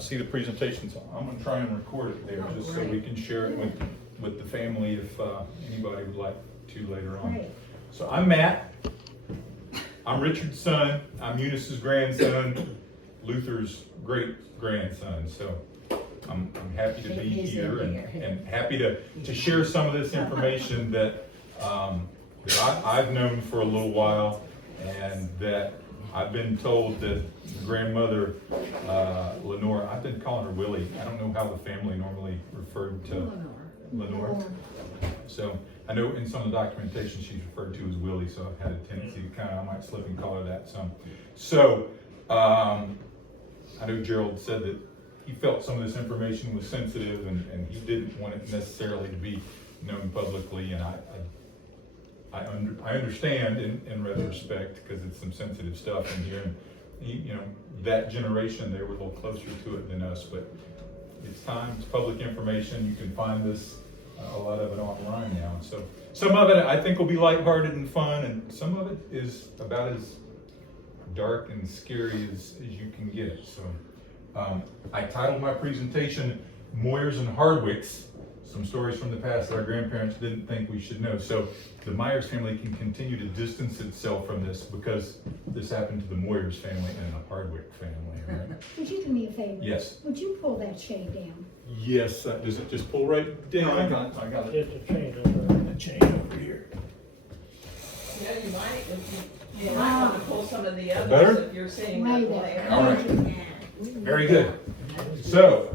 see the presentation. So I'm going to try and record it there just so we can share it with the family if anybody would like to later on. Great. So I'm Matt. I'm Richard's son. I'm Eunice's grandson, Luther's great grandson. So I'm happy to be here and happy to share some of this information that I've known for a little while, and that I've been told that grandmother Lenore, I've been calling her Willie. I don't know how the family normally referred to Lenore. So I know in some of the documentation she's referred to as Willie, so I've had a tendency to I might slip and call her that some. So I know Gerald said that he felt some of this information was sensitive and he didn't want it necessarily to be known publicly, and I understand in retrospect because it's some sensitive stuff in here, and you know, that generation, they were a little closer to it than us, but it's time, it's public information. You can find this, a lot of it online now. So some of it I think will be lighthearted and fun, and some of it is about as dark and scary as you can get it. So I titled my presentation Moyers and Hardwicks, some stories from the past that our grandparents didn't think we should know. So the Myers family can continue to distance itself from this because this happened to the Moyers family and the Hardwick family, right? Would you do me a favor? Yes. Would you pull that shade down? Yes, does it just pull right down? I got it. It's a change over. A chain over here. Yeah, you might want to pull some of the others Better? if you're seeing Way the better. glare. All right. Very good. So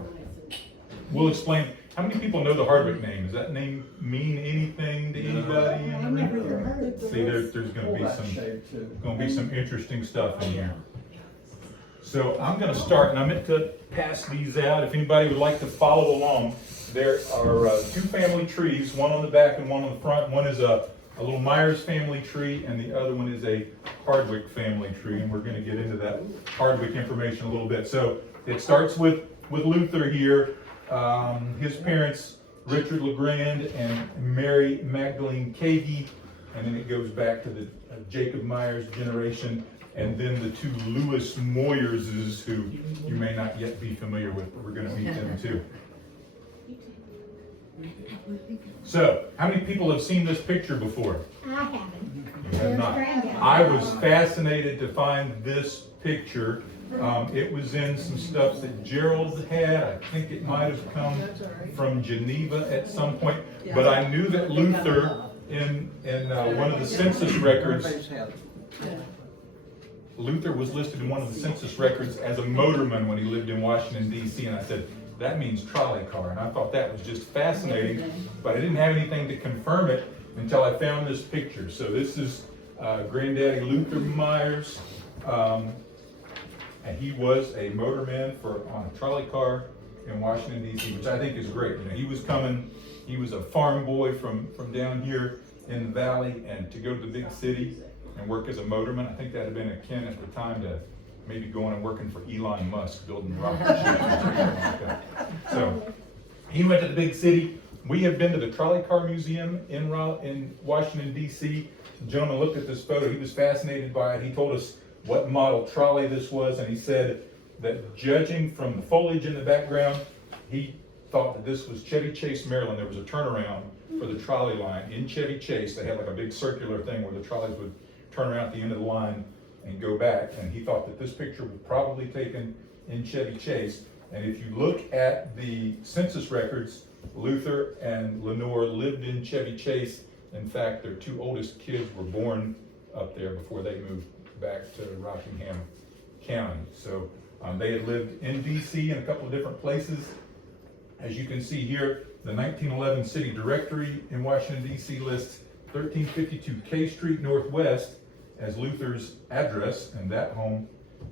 we'll explain. How many people know the Hardwick name? Does that name mean anything to anybody? I never even heard it. See, there's going to be some interesting stuff in here. So I'm going to start, and I meant to pass these out. If anybody would like to follow along, there are two family trees, one on the back and one on the front. One is a little Myers family tree, and the other one is a Hardwick family tree. And we're going to get into that Hardwick information a little bit. So it starts with Luther here. His parents, Richard LeGrand and Mary Magdalene Cagey, and then it goes back to the Jacob Myers generation, and then the two Lewis Moyerses, who you may not yet be familiar with, but we're going to meet them too. So, how many people have seen this picture before? I haven't. You have not. I was fascinated to find this picture. It was in some stuff that Gerald had. I think it might have come from Geneva at some point. But I knew that Luther, in one of the census records, Luther was listed in one of the census records as a motorman when he lived in Washington, D.C. And I said, that means trolley car. And I thought that was just fascinating, but I didn't have anything to confirm it until I found this picture. So this is Granddaddy Luther Myers. And he was a motorman on a trolley car in Washington, D.C., which I think is great. You know, he was a farm boy from down here in the valley, and to go to the big city and work as a motorman, I think that had been akin at the time to maybe going and working for Elon Musk, building rocket ships or something like that. So he went to the big city. We have been to the Trolley Car Museum in Washington, D.C. The gentleman looked at this photo. He was fascinated by it. He told us what model trolley this was, and he said that judging from the foliage in the background, he thought that this was Chevy Chase, Maryland. There was a turnaround for the trolley line in Chevy Chase. They had like a big circular thing where the trolleys would turn around at the end of the line and go back, and he thought that this picture was probably taken in Chevy Chase. And if you look at the census records, Luther and Lenore lived in Chevy Chase. In fact, their two oldest kids were born up there before they moved back to Rockingham County. So they had lived in DC in a couple of different places. As you can see here, the 1911 City Directory in Washington, D.C. lists 1352 K Street Northwest as Luther's address, and that home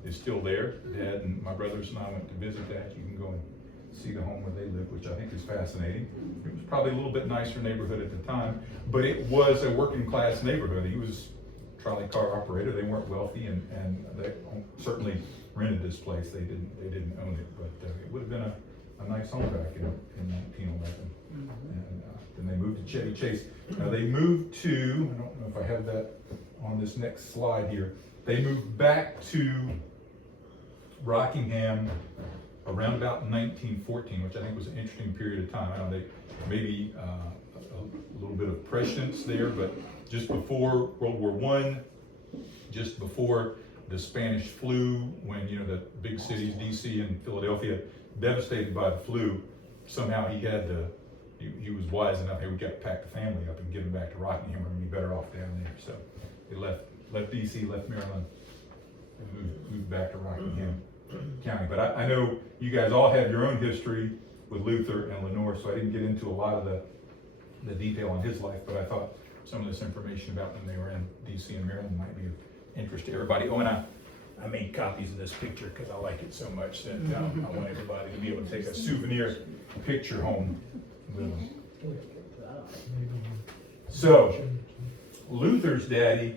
is still there. Dad and my brothers and I went to visit that. You can go and see the home where they lived, which I think is fascinating. It was probably a little bit nicer neighborhood at the time, but it was a working class neighborhood. He was a trolley car operator. They weren't wealthy, and they certainly rented this place. They didn't own it, but it would have been a nice home back in 1911. And then they moved to Chevy Chase. Now they moved to, I don't know if I have that on this next slide here, they moved back to Rockingham around about 1914, which I think was an interesting period of time. I don't know, maybe a little bit of prescience there, but just before World War I, just before the Spanish flu, when the big cities, DC and Philadelphia, devastated by the flu, somehow he was wise enough, hey, we got to pack the family up and get them back to Rockingham. We're going to be better off down there. So they left DC, left Maryland, and moved back to Rockingham County. But I know you guys all have your own history with Luther and Lenore, so I didn't get into a lot of the detail on his life, but I thought some of this information about when they were in DC and Maryland might be of interest to everybody. Oh, and I made copies of this picture because I like it so much that I want everybody to be able to take a souvenir picture home with them. So, Luther's daddy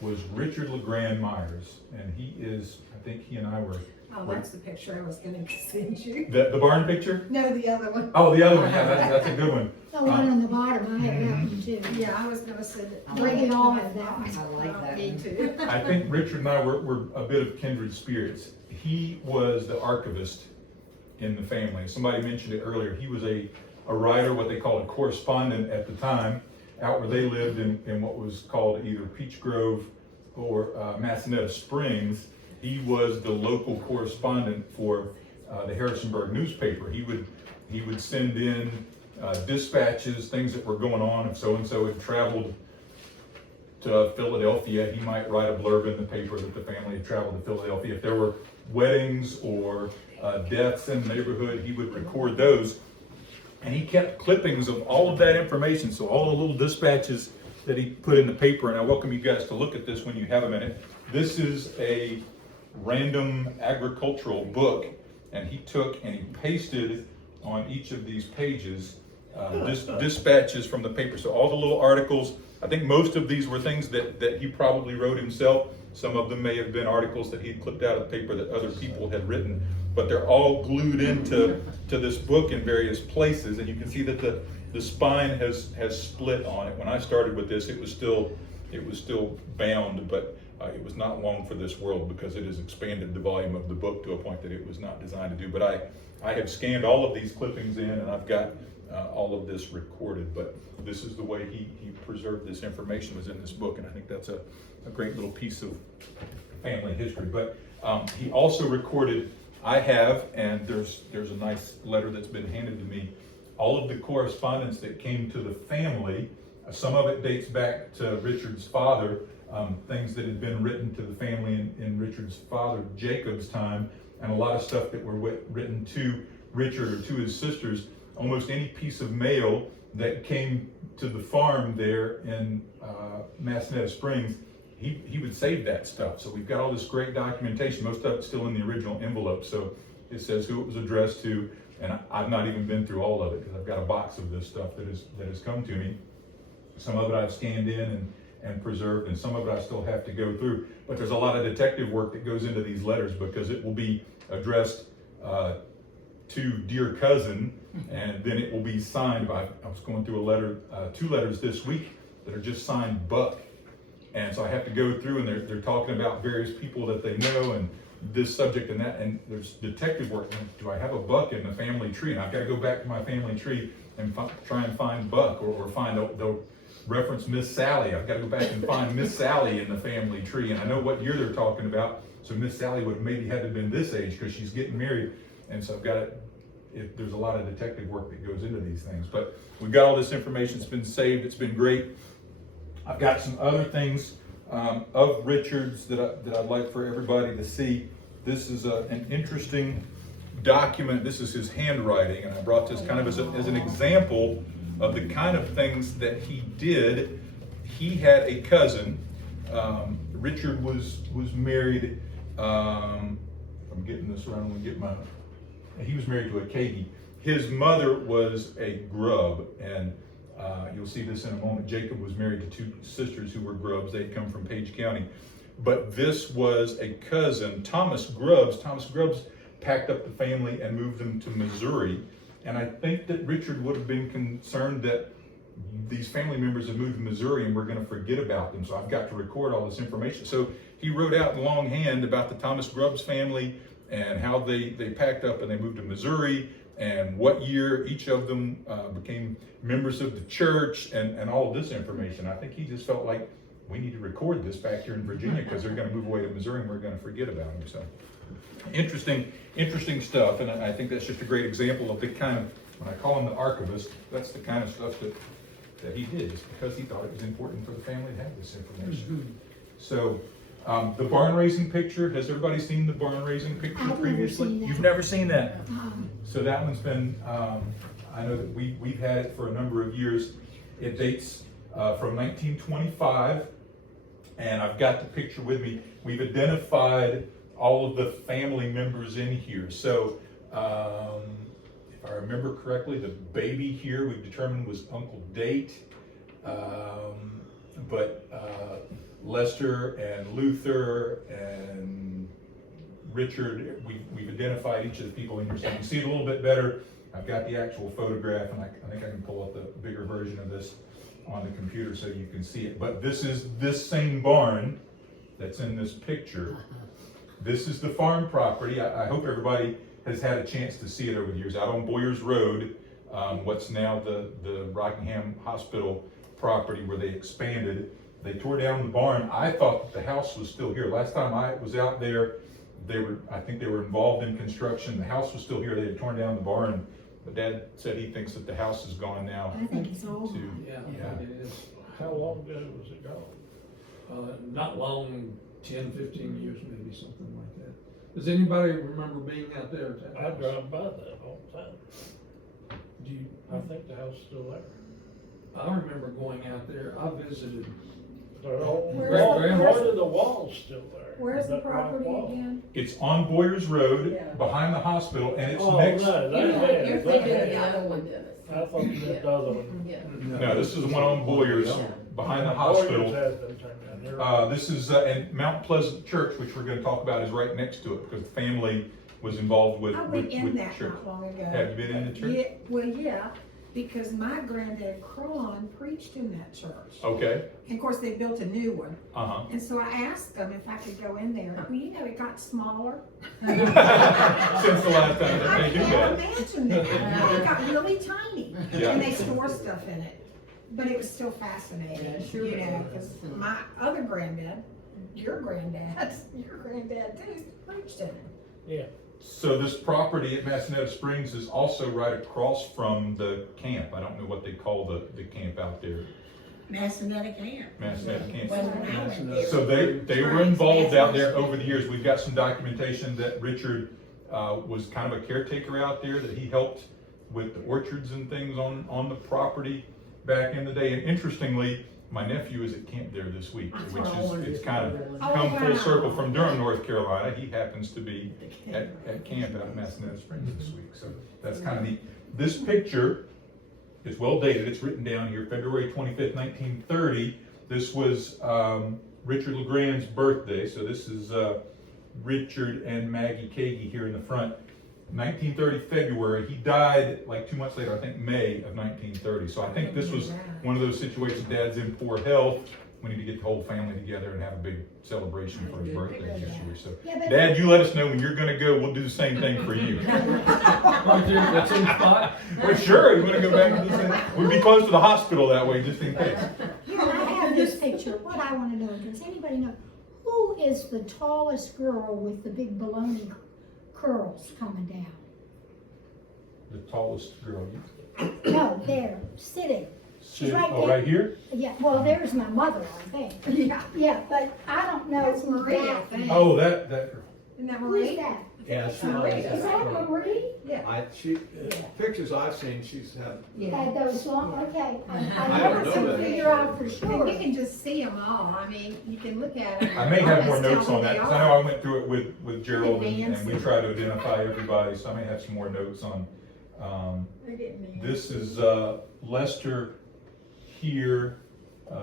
was Richard LeGrand Myers, and I think he and I were. Oh, that's the picture I was gonna send you. The barn picture? No, the other one. Oh, the other one, yeah, that's a good one. The one on the bottom, I have that one too. Yeah, I was gonna send it. We all have that one. I like that. Me too. I think Richard and I were a bit of kindred spirits. He was the archivist in the family. Somebody mentioned it earlier. He was a writer, what they called a correspondent at the time, out where they lived in what was called either Peach Grove or Massanutten Springs. He was the local correspondent for the Harrisonburg newspaper. He would send in dispatches, things that were going on. If so-and-so had traveled to Philadelphia, he might write a blurb in the paper that the family had traveled to Philadelphia. If there were weddings or deaths in the neighborhood, he would record those. And he kept clippings of all of that information, so all the little dispatches that he put in the paper. And I welcome you guys to look at this when you have a minute. This is a random agricultural book, and he took and he pasted on each of these pages dispatches from the paper. So all the little articles, I think most of these were things that he probably wrote himself. Some of them may have been articles that he'd clipped out of paper that other people had written, but they're all glued into this book in various places. And you can see that the spine has split on it. When I started with this, it was still bound, but it was not long for this world because it has expanded the volume of the book to a point that it was not designed to do. But I have scanned all of these clippings in, and I've got all of this recorded. But this is the way he preserved this information, was in this book, and I think that's a great little piece of family history. But he also recorded, I have, and there's a nice letter that's been handed to me, all of the correspondence that came to the family. Some of it dates back to Richard's father, things that had been written to the family in Richard's father Jacob's time, and a lot of stuff that were written to Richard or to his sisters. Almost any piece of mail that came to the farm there in Massanutten Springs, he would save that stuff. So we've got all this great documentation. Most of it's still in the original envelope, so it says who it was addressed to, and I've not even been through all of it because I've got a box of this stuff that has come to me. Some of it I've scanned in and preserved, and some of it I still have to go through. But there's a lot of detective work that goes into these letters because it will be addressed to dear cousin, and then it will be signed by, I was going through two letters this week that are just signed Buck. And so I have to go through, and they're talking about various people that they know and this subject and that, and there's detective work. Do I have a Buck in the family tree? And I've got to go back to my family tree and try and find Buck, or find, they'll reference Miss Sally. I've got to go back and find Miss Sally in the family tree, and I know what year they're talking about, so Miss Sally would maybe had to have been this age because she's getting married. And so I've got it, there's a lot of detective work that goes into these things. But we've got all this information, it's been saved, it's been great. I've got some other things of Richard's that I'd like for everybody to see. This is an interesting document. This is his handwriting, and I brought this kind of as an example of the kind of things that he did. He had a cousin. Richard was married. I'm getting this around. He was married to a Kagi. His mother was a Grubb, and you'll see this in a moment. Jacob was married to two sisters who were Grubbs. They'd come from Page County. But this was a cousin, Thomas Grubbs. Thomas Grubbs packed up the family and moved them to Missouri. And I think that Richard would have been concerned that these family members have moved to Missouri and we're going to forget about them. So I've got to record all this information. So he wrote out in longhand about the Thomas Grubbs family and how they packed up and they moved to Missouri, and what year each of them became members of the church, and all of this information. I think he just felt like we need to record this back here in Virginia because they're going to move away to Missouri and we're going to forget about them. So interesting stuff, and I think that's just a great example of the kind of, when I call him the archivist, that's the kind of stuff that he did, just because he thought it was important for the family to have this information. So the barn raising picture, has everybody seen the barn raising picture I've never previously? seen that. You've never seen that? Um, So that one's been, I know that we've had it for a number of years. It dates from 1925, and I've got the picture with me. We've identified all of the family members in here. So if I remember correctly, the baby here we've determined was Uncle Date, but Lester and Luther and Richard, we've identified each of the people in here, so you can see it a little bit better. I've got the actual photograph, and I think I can pull up the bigger version of this on the computer so you can see it. But this is this same barn that's in this picture. This is the farm property. I hope everybody has had a chance to see it over the years. Out on Moyers Road, what's now the Rockingham Hospital property where they expanded. They tore down the barn. I thought the house was still here. Last time I was out there, I think they were involved in construction. The house was still here. They had torn down the barn. But Dad said he thinks that the house is gone now. I think it's over. Yeah, Yeah. it is. How long ago was it gone? Not long, 10, 15 years maybe, something like that. Does anybody remember being out there at that I house? drive by that all the time. Do you, I think the house is still there. I remember going out there, I visited. They're all, Where's part of the wall's still there. Where's the That right property wall. again? It's on Boyers Road, Yeah. behind the hospital, and it's Oh, next. no, they You're had, thinking they of the had. other one, Dennis. I thought you meant the other one. Yeah. No, this is the one on Boyers, behind the Boyers hospital. has been turned down. This is, and Mount Pleasant Church, which we're gonna talk about, is right next to it, because the family was involved with I the went in that church. not long ago. Have you been in the church? Yeah, well, yeah, because my granddad Cron preached in that church. Okay, And of course, they built a new one. uh-huh. And so I asked them if I could go in there. Well, you know, it got smaller. Since the last time that I they do can't that. imagine it. It got really tiny. Yeah. And they store stuff in it. But it was still fascinating, you know, because my other granddad, your granddad too, preached in it. Yeah, So this property at Massanutten Springs is also right across from the camp. I don't know what they call the camp out there, Massanutten Camp. Massanutten Camp. Was when I went there. So they were involved out there over the years. We've got some documentation that Richard was kind of a caretaker out there, that he helped with the orchards and things on the property back in the day. And interestingly, my nephew is at camp there this week, which is, it's kind of come full circle from Durham, North Carolina. He happens to be at camp out in Massanutten Springs this week. So that's kind of neat. This picture is well dated. It's written down here, February 25th, 1930. This was Richard LeGrand's birthday. So this is Richard and Maggie Kagi here in the front. 1930 February. He died like 2 months later, I think May of 1930. So I think this was one of those situations. Dad's in poor health. We need to get the whole family together and have a big celebration for his birthday this year. So, Yeah, but Dad, you let us know when you're going to go. We'll do the same thing for you. Right there, that same spot? Well, sure. You want to go back to the same? We'd be close to the hospital that way, just in case. here, I have this picture. What I want to know, does anybody know, who is the tallest girl with the big baloney curls coming down? The tallest girl. No, there, sitting. She's right Oh, there. right here? Yeah, well, there's my mother, I think. Yeah. Yeah, but I don't know That's who Maria, I that think. is. Oh, that girl. Isn't that Who is Marie? that? Yeah, it's Marie. Is that Marie? pictures I've seen, she's had. Had those long, okay. I I never don't could know that. figure out for And sure. you can just see them all. I mean, you can look at them. I may have more Almost notes tell on who that, they because I know are. I went through it with Gerald, and we tried to identify everybody, so I may have some more notes on. They're getting me. This is Lester here,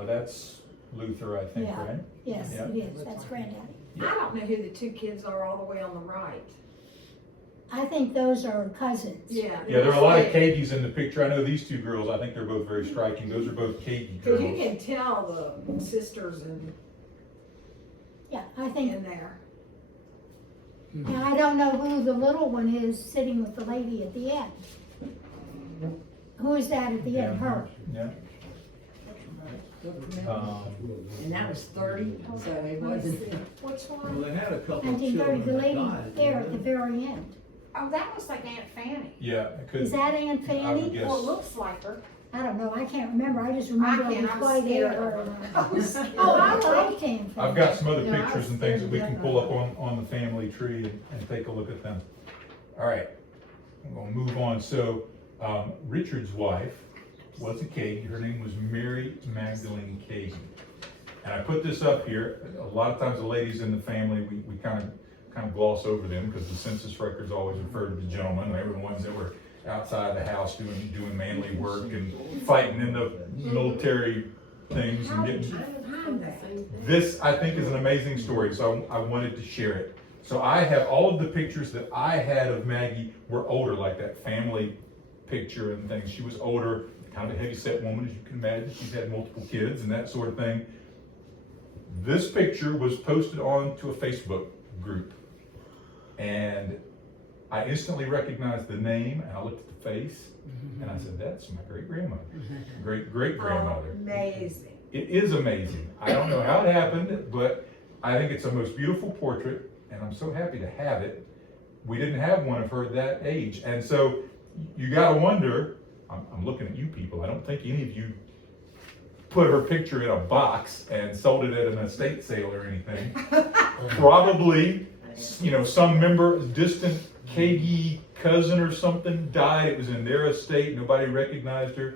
that's Luther, I think, Yeah. right? Yes, Yeah. it is. That's granddaddy. I don't know who the two kids are all the way on the right. I think those are cousins. Yeah. Yeah, there are a lot of Kagies in the picture. I know these two girls, I think they're both very striking. Those are both Kagi Because you girls. can tell the sisters Yeah, I think in there. And I don't know who the little one is sitting with the lady at the end. Who is that at the end? Her? Yeah. And that was 30, so it wasn't. Which Well, one? they had a couple of 1930, the children lady that died. there at the very end. Oh, that looks like Aunt Fanny. Yeah, it could. Is that Aunt I would Fanny? guess. Well, it looks like her. I don't know, I can't remember, I just remember it was I'm quite scared there. of her. Oh, I liked Aunt Fanny. I've got some other No, I pictures was and things that we scared can of pull up that. on the family tree and take a look at them. All right, I'm gonna move on. So, Richard's wife was a Kagan. Her name was Mary Magdalene Kagan. And I put this up here. A lot of times the ladies in the family, we kind of gloss over them because the census records always refer to the gentlemen. They were the ones that were outside the house doing manly work and fighting in the military things and How did getting. you find that? This, I think, is an amazing story, so I wanted to share it. So I have all of the pictures that I had of Maggie were older, like that family picture and things. She was older, kind of a heavy-set woman, as you can imagine. She's had multiple kids and that sort of thing. This picture was posted onto a Facebook group, and I instantly recognized the name, and I looked at the face, and I said, that's my great-grandmother, great-great-grandmother. Amazing. It is amazing. I don't know how it happened, but I think it's the most beautiful portrait, and I'm so happy to have it. We didn't have one of her that age, and so you gotta wonder, I'm looking at you people, I don't think any of you put her picture in a box and sold it at an estate sale or anything. Probably, some member, distant Kagi cousin or something died, it was in their estate, nobody recognized her.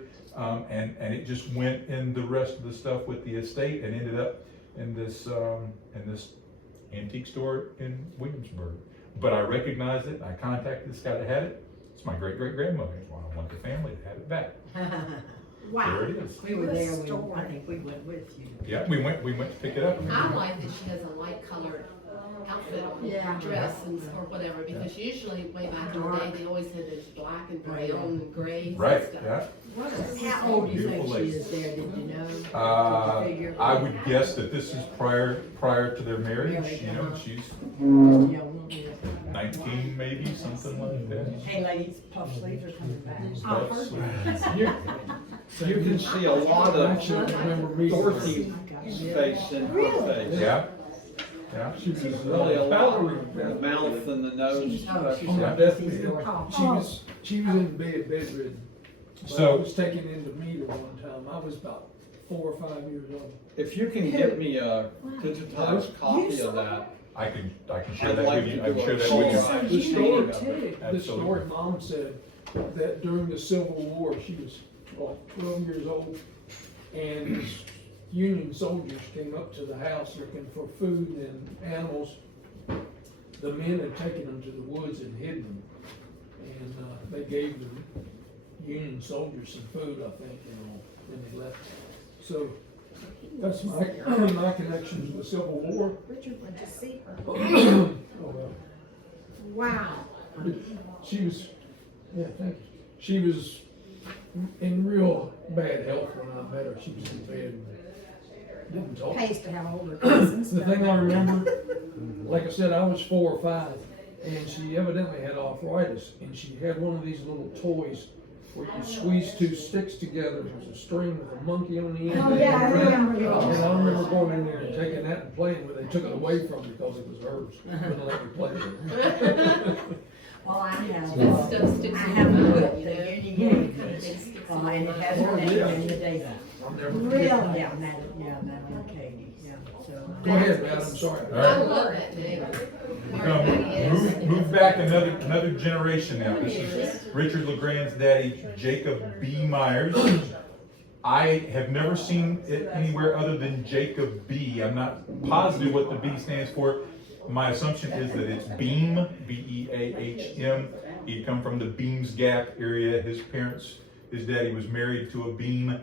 And it just went in the rest of the stuff with the estate and ended up in this antique store in Williamsburg. But I recognized it, I contacted this guy that had it. It's my great-great-grandmother. Well, I want the family to have it back. Wow. There it is. We were there, Good story. I think we went with you. Yeah, we went to pick it up. I like that she has a light colored outfit on, Yeah. dress or whatever, because usually way back in the day, they always had this black and brown and gray Right, and stuff. yeah. How old do you Beautiful think she lady. is there, did you know? Did you figure? I would guess that this is prior to their marriage, she's Yeah, won't be there. 19 maybe, something like that. Hey ladies, puff sleeves are coming back. You can see a lot I of actually remember meeting her. Dorothy's face in her face. Yeah, yeah. She was Really a lot, Valerie. the mouth and the nose. Oh, she's On my not- deathbed. she's Dorothy. She was in bedridden. But So- I was taken into meter one time. I was about 4 or 5 years old. If you can get me a digitized copy of that, I can share I'd that like with you. to I can do share a that full with you. ride. The story, too. the story mom said that during the Civil War, she was like 12 years old, and these Union soldiers came up to the house looking for food and animals. The men had taken them to the woods and hidden them, and they gave the Union soldiers some food, I think, when they left. So that's my connection to the Civil War. Richard went to see her. Oh, well. Wow. She was, yeah, thank you. She was in real bad health when I met her. She was in bed and didn't talk. Pays to have older cousins. The thing I remember, like I said, I was 4 or 5, and she evidently had arthritis, and she had one of these little toys where you squeeze 2 sticks together. There was a string with a monkey on the end. Oh, yeah, I remember And those. I remember going in there and taking that and playing with it. They took it away from me because it was hers. Wouldn't let me play with it. Well, I have, That stuff sticks I in have a your whip mind, that you Union know? gave me, It sticks in and your it has mind. her name in the date. I'll never Really? Yeah, Madeline Katie, yeah, so. Go ahead, Matt, I'm sorry. All I right. love that name. We're gonna move back another generation now. This is Richard LeGrand's daddy, Jacob B. Myers. I have never seen it anywhere other than Jacob B. I'm not positive what the B stands for. My assumption is that it's Beam, B-E-A-H-M. He'd come from the Beams Gap area. His daddy was married to a Beam.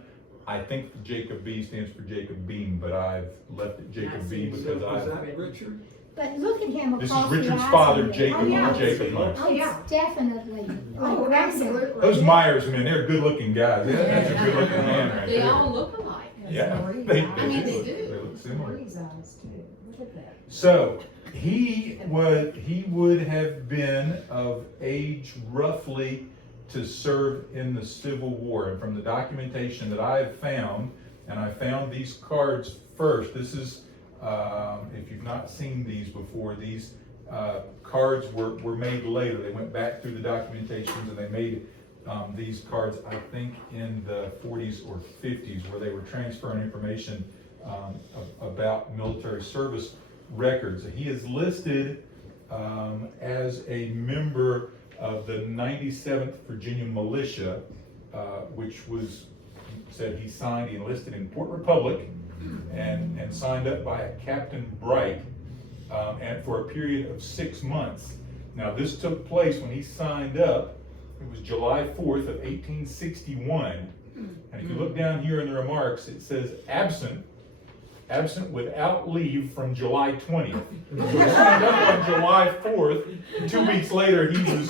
I think Jacob B stands for Jacob Beam, but I've left it Jacob B because is I. that Richard? But look at him This is across the Richard's eyes father, here. Jacob, Oh, yeah. Jacob Myers. Oh, yeah. It's definitely like Oh, Grandma. absolutely. Those Myers men, they're good-looking guys. That's a good-looking man right They there. all look alike. Yeah, Marie. they I mean, they do. They look similar. Marie's eyes too. Look at that. So, He would have been of age roughly to serve in the Civil War. And from the documentation that I have found, and I found these cards first, this is, if you've not seen these before, these cards were made later. They went back through the documentations and they made these cards, I think, in the 40s or 50s, where they were transferring information about military service records. He is listed as a member of the 97th Virginia Militia, which was, said he signed, he enlisted in Port Republic and signed up by a Captain Bright, and for a period of 6 months. Now this took place when he signed up. It was July 4th of 1861. And if you look down here in the remarks, it says absent without leave from July 20th. So he signed up on July 4th. 2 weeks later, he was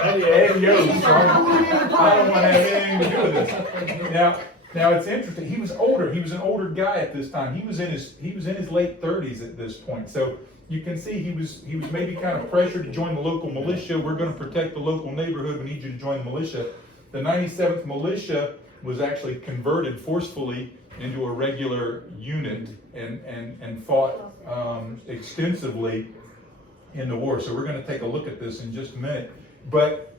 adios. I don't want to have anything to do with this. Now it's interesting. He was older. He was an older guy at this time. He was in his late 30s at this point. So you can see he was maybe kind of pressured to join the local militia. We're going to protect the local neighborhood. We need you to join the militia. The 97th Militia was actually converted forcefully into a regular unit and fought extensively in the war. So we're going to take a look at this in just a minute. But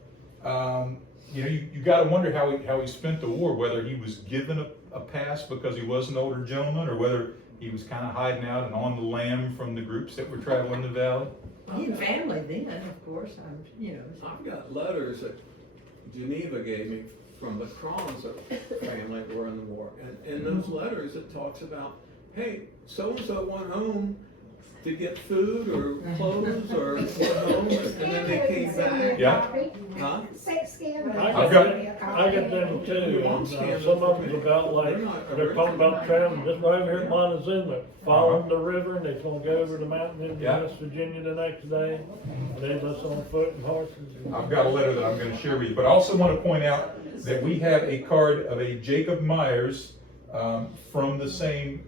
you got to wonder how he spent the war, whether he was given a pass because he was an older gentleman, or whether he was kind of hiding out and on the lam from the groups that were traveling the valley. He had family then, of course. I've got letters that Geneva gave me from the Crons family that were in the war. And in those letters, it talks about, hey, so-and-so went home to get food or clothes or went home, and then they came back. Yeah. Huh? I got them too, and some of them's about like, they're talking about traveling just right over here in Montezuma, following the river, and they're gonna go over the mountain into West Virginia the next day. They just on foot and horses. I've got a letter that I'm going to share with you, but I also want to point out that we have a card of a Jacob Myers from the same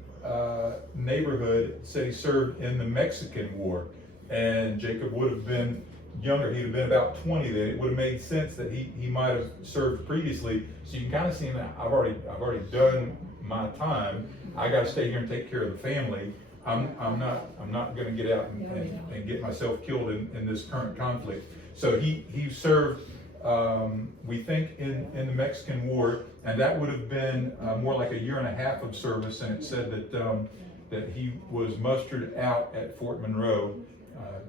neighborhood. Said he served in the Mexican War, and Jacob would have been younger. He'd have been about 20 then. It would have made sense that he might have served previously. So you can kind of see that I've already done my time. I got to stay here and take care of the family. I'm not going to get out and get myself killed in this current conflict. So he served, we think, in the Mexican War, and that would have been more like a year and a half of service. And it said that he was mustered out at Fort Monroe,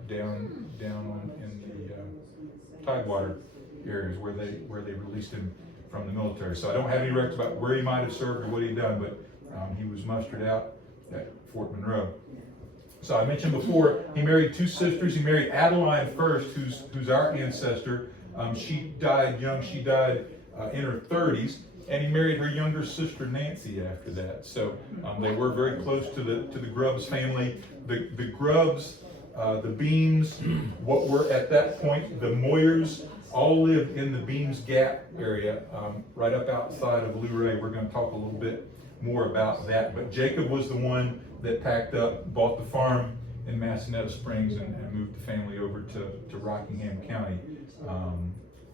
down in the Tidewater areas where they released him from the military. So I don't have any records about where he might have served or what he'd done, but he was mustered out at Fort Monroe. So I mentioned before, he married two sisters. He married Adeline first, who's our ancestor. She died young. She died in her 30s, and he married her younger sister Nancy after that. So they were very close to the Grubbs family. The Grubbs, the Beams, what were at that point the Moyers, all lived in the Beams Gap area, right up outside of Luray. We're going to talk a little bit more about that. But Jacob was the one that packed up, bought the farm in Massanutten Springs, and moved the family over to Rockingham County,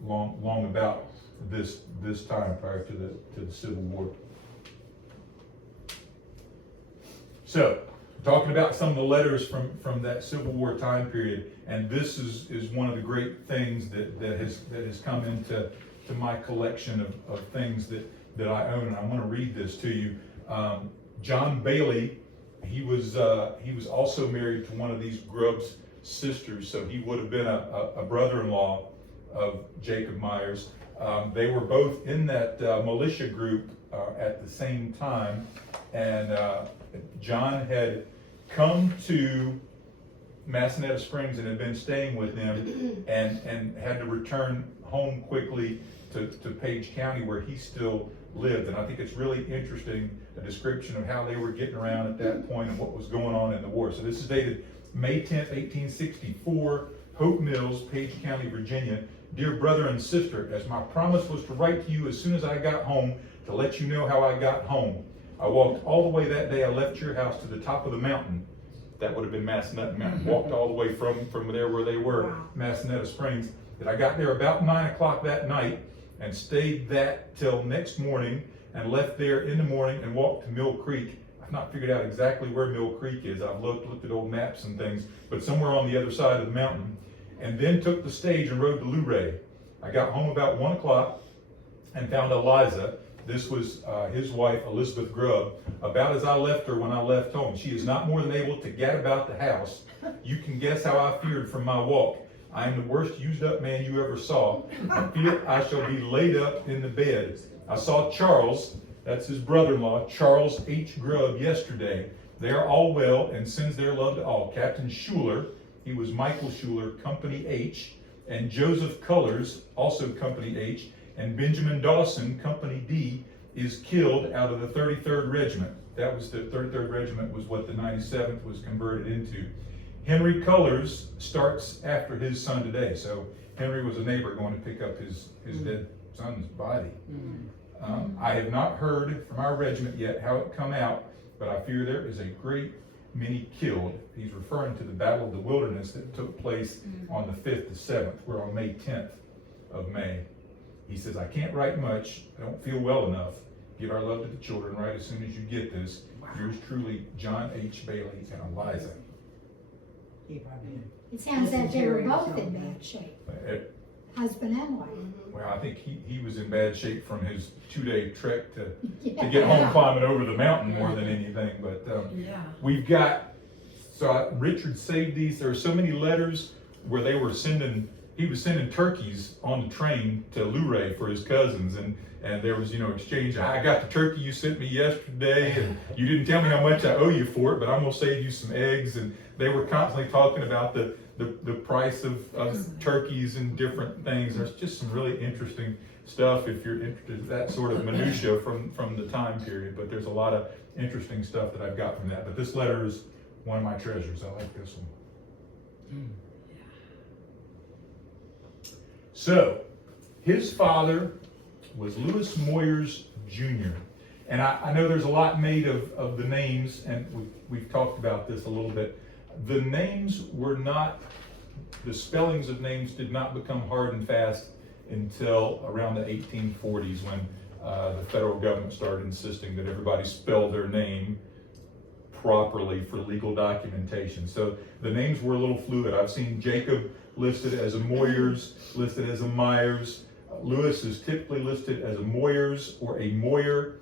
long about this time prior to the Civil War. So, talking about some of the letters from that Civil War time period, and this is one of the great things that has come into my collection of things that I own, and I'm going to read this to you. John Bailey, he was also married to one of these Grubbs sisters, so he would have been a brother-in-law of Jacob Myers. They were both in that militia group at the same time, and John had come to Massanutten Springs and had been staying with them, and had to return home quickly to Page County, where he still lived. And I think it's really interesting, a description of how they were getting around at that point and what was going on in the war. So this is dated May 10th, 1864, Hope Mills, Page County, Virginia. Dear brother and sister, as my promise was to write to you as soon as I got home to let you know how I got home. I walked all the way that day I left your house to the top of the mountain. that would have been Massanutten Mountain. Walked all the way from there where they were, Wow. Massanutten Springs. That I got there about 9 o'clock that night and stayed that till next morning and left there in the morning and walked to Mill Creek. I've not figured out exactly where Mill Creek is. I've looked at old maps and things, but somewhere on the other side of the mountain. And then took the stage and rode to Luray. I got home about 1 o'clock and found Eliza. This was his wife, Elizabeth Grubb. About as I left her when I left home. She is not more than able to get about the house. You can guess how I feared from my walk. I am the worst used up man you ever saw. I fear I shall be laid up in the bed. I saw Charles, that's his brother-in-law, Charles H. Grubb, yesterday. They are all well and sends their love to all. Captain Schuler, he was Michael Schuler, Company H, and Joseph Cullors, also Company H, and Benjamin Dawson, Company D, is killed out of the 33rd Regiment. That was the 33rd Regiment was what the 97th was converted into. Henry Cullors starts after his son today. So Henry was a neighbor going to pick up his dead son's body. I have not heard from our regiment yet how it come out, but I fear there is a great many killed. He's referring to the Battle of the Wilderness that took place on the 5th to 7th. We're on May 10th of May. He says, I can't write much. I don't feel well enough. Give our love to the children right as soon as you get this. Yours truly, John H. Bailey and Eliza. It sounds like they were both in bad shape, husband and wife. Well, I think he was in bad shape from his 2-day trek to get Yeah. home climbing over the mountain more than anything. But Yeah. we've got, Richard saved these. There are so many letters where he was sending turkeys on the train to Luray for his cousins, and there was, exchange. I got the turkey you sent me yesterday, and you didn't tell me how much I owe you for it, but I'm gonna save you some eggs. And they were constantly talking about the price of turkeys and different things. There's just some really interesting stuff if you're interested in that sort of minutia from the time period. But there's a lot of interesting stuff that I've got from that. But this letter is one of my treasures. I like this one. So, his father was Lewis Moyers Jr. And I know there's a lot made of the names, and we've talked about this a little bit. The names were not, the spellings of names did not become hard and fast until around the 1840s when the federal government started insisting that everybody spell their name properly for legal documentation. So the names were a little fluid. I've seen Jacob listed as a Moyers, listed as a Myers. Lewis is typically listed as a Moyers or a Moyer.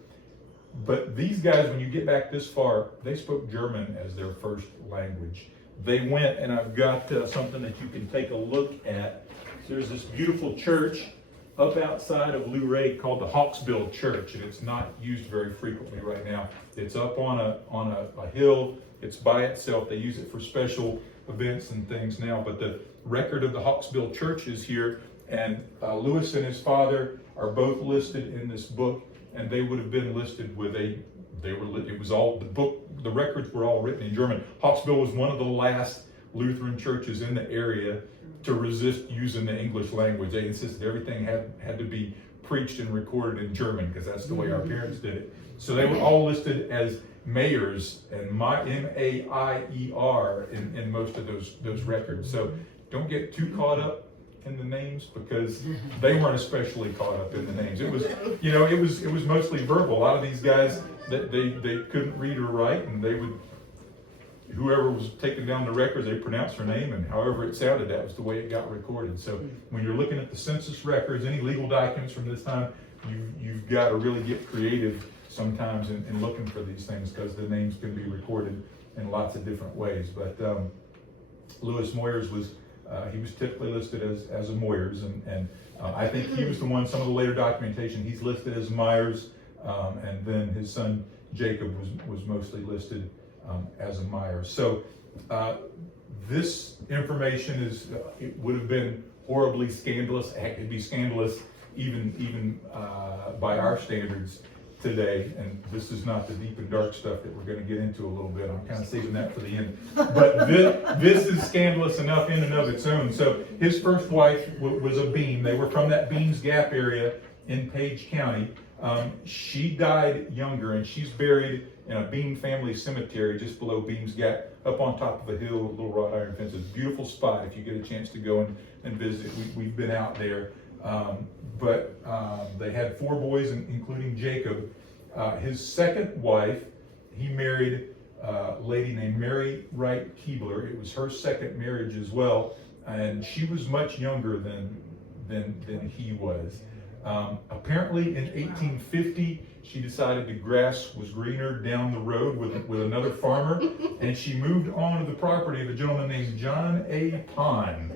But these guys, when you get back this far, they spoke German as their first language. They went, and I've got something that you can take a look at. There's this beautiful church up outside of Luray called the Hawksbill Church, and it's not used very frequently right now. It's up on a hill. It's by itself. They use it for special events and things now, but the record of the Hawksbill Church is here, and Lewis and his father are both listed in this book, and they would have been listed with the records were all written in German. Hawksbill was one of the last Lutheran churches in the area to resist using the English language. They insisted everything had to be preached and recorded in German because that's the way our parents did it. So they were all listed as Mayers and M-A-I-E-R in most of those records. So don't get too caught up in the names because they weren't especially caught up in the names. It was, it was mostly verbal. A lot of these guys that they couldn't read or write, and they would, whoever was taking down the records, they pronounced their name, and however it sounded, that was the way it got recorded. So when you're looking at the census records, any legal documents from this time, you've got to really get creative sometimes in looking for these things because the names can be recorded in lots of different ways. But Lewis Moyers was typically listed as a Moyers, and I think he was the one, some of the later documentation, he's listed as Myers, and then his son Jacob was mostly listed as a Myers. So this information it would have been horribly scandalous. Heck, it'd be scandalous even by our standards today, and this is not the deep and dark stuff that we're going to get into a little bit. I'm kind of saving that for the end. But this is scandalous enough in and of its own. So his first wife was a Beam. They were from that Beams Gap area in Page County. She died younger, and she's buried in a Beam family cemetery just below Beam's Gap, up on top of a hill with a little wrought iron fence. It's a beautiful spot if you get a chance to go and visit. We've been out there. But they had 4 boys, including Jacob. His second wife, he married a lady named Mary Wright Keebler. It was her second marriage as well, and she was much younger than he was. Apparently in 1850, she decided the grass was greener down the road with another farmer, and she moved onto the property of a gentleman named John A. Pond.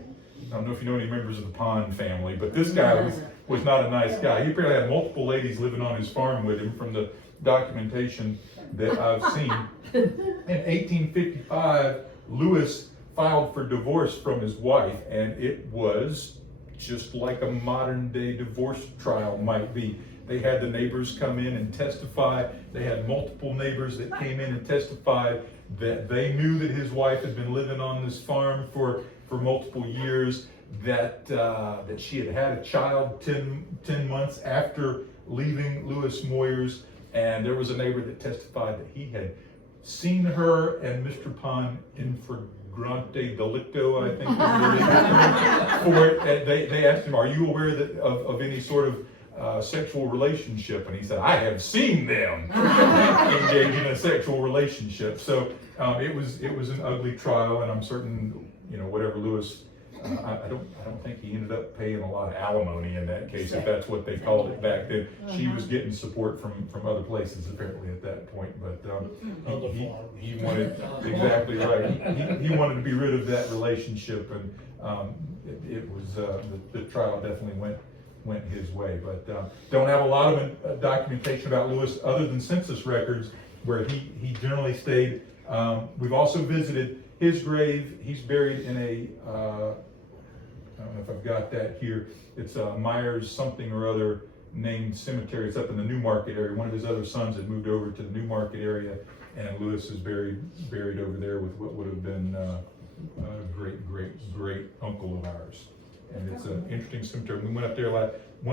I don't know if you know any members of the Pond family, but this guy was not a nice guy. He apparently had multiple ladies living on his farm with him from the documentation that I've seen. In 1855, Lewis filed for divorce from his wife, and it was just like a modern day divorce trial might be. They had the neighbors come in and testify. They had multiple neighbors that came in and testified that they knew that his wife had been living on this farm for multiple years, that she had a child 10 months after leaving Lewis Moyers, and there was a neighbor that testified that he had seen her and Mr. Pond in flagrante delicto, I think is the legal term for it. And they asked him, "Are you aware of any sort of sexual relationship?" And he said, "I have seen them engage in a sexual relationship." So it was an ugly trial, and I'm certain, whatever Lewis, I don't think he ended up paying a lot of alimony in that case, if that's what they called it back then. She was getting support from other places apparently at that point, but he wanted, exactly right, he wanted to be rid of that relationship, and it was the trial definitely went his way. But don't have a lot of documentation about Lewis other than census records where he generally stayed. We've also visited his grave. He's buried in a, I don't know if I've got that here. It's a Myers something or other named cemetery. It's up in the New Market area. One of his other sons had moved over to the New Market area, and Lewis is buried over there with what would have been a great uncle of ours. And it's an interesting cemetery. We went up there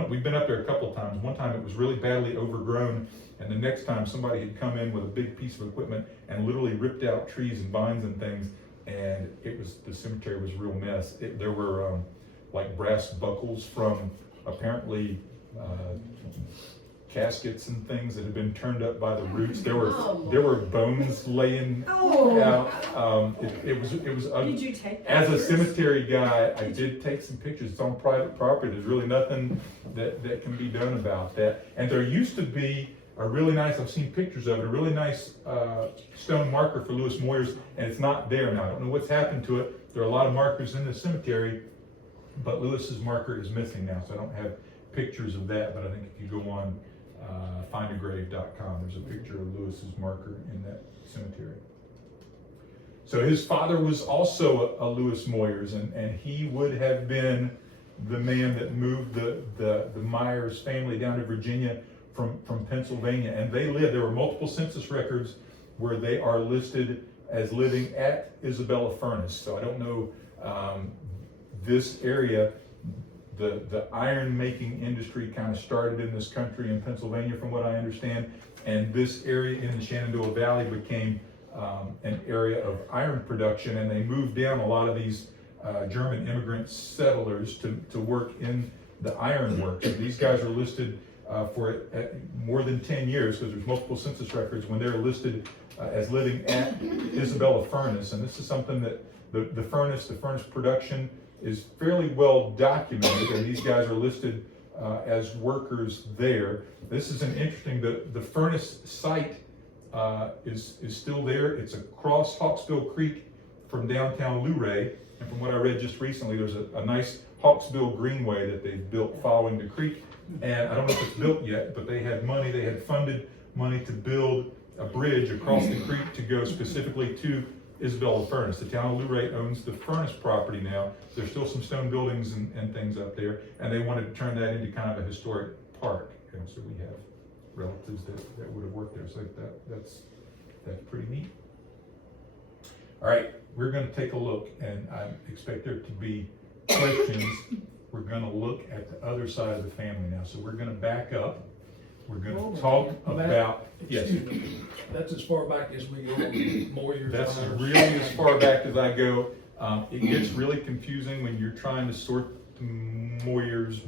we've been up there a couple of times. One time it was really badly overgrown, and the next time somebody had come in with a big piece of equipment and literally ripped out trees and vines and things, and the cemetery was a real mess. There were like brass buckles from apparently caskets and things that had been turned up by the roots. There were bones laying out. It was ugly. Did you take As a pictures? cemetery guy, I did take some pictures. It's on private property. There's really nothing that can be done about that. And there used to be a really nice, I've seen pictures of it, a really nice stone marker for Lewis Moyers, and it's not there now. I don't know what's happened to it. There are a lot of markers in the cemetery, but Lewis's marker is missing now, so I don't have pictures of that. But I think if you go on findagrave.com, there's a picture of Lewis's marker in that cemetery. So his father was also a Lewis Moyers, and he would have been the man that moved the Myers family down to Virginia from Pennsylvania. And there were multiple census records where they are listed as living at Isabella Furnace. So I don't know this area. The iron making industry kind of started in this country in Pennsylvania, from what I understand, and this area in the Shenandoah Valley became an area of iron production, and they moved down a lot of these German immigrant settlers to work in the iron works. And these guys are listed for more than 10 years, because there's multiple census records when they're listed as living at Isabella Furnace. And this is something that the furnace production is fairly well documented, and these guys are listed as workers there. This is an interesting, the furnace site is still there. It's across Hawksbill Creek from downtown Luray, and from what I read just recently, there's a nice Hawksbill Greenway that they've built following the creek, and I don't know if it's built yet, but they had funded money to build a bridge across the creek to go specifically to Isabella Furnace. The town of Luray owns the furnace property now. There's still some stone buildings and things up there, and they wanted to turn that into kind of a historic park. And so we have relatives that would have worked there. So that's pretty neat. All right, we're going to take a look, and I expect there to be questions. We're going to look at the other side of the family now. So we're going to back up, We're gonna talk about, yes. Excuse me, that's as far back as we go on Moyers. That's Myers. really as far back as I go. It gets really confusing when you're trying to sort the Moyers,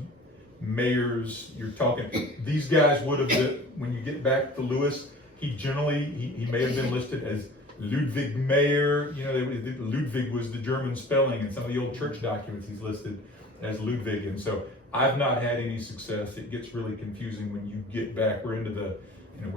Mayors, you're talking, these guys would have been, when you get back to Lewis, he may have been listed as Ludwig Mayer, you know, Ludwig was the German spelling, and some of the old church documents he's listed as Ludwig, and so I've not had any success. It gets really confusing when you get back, we're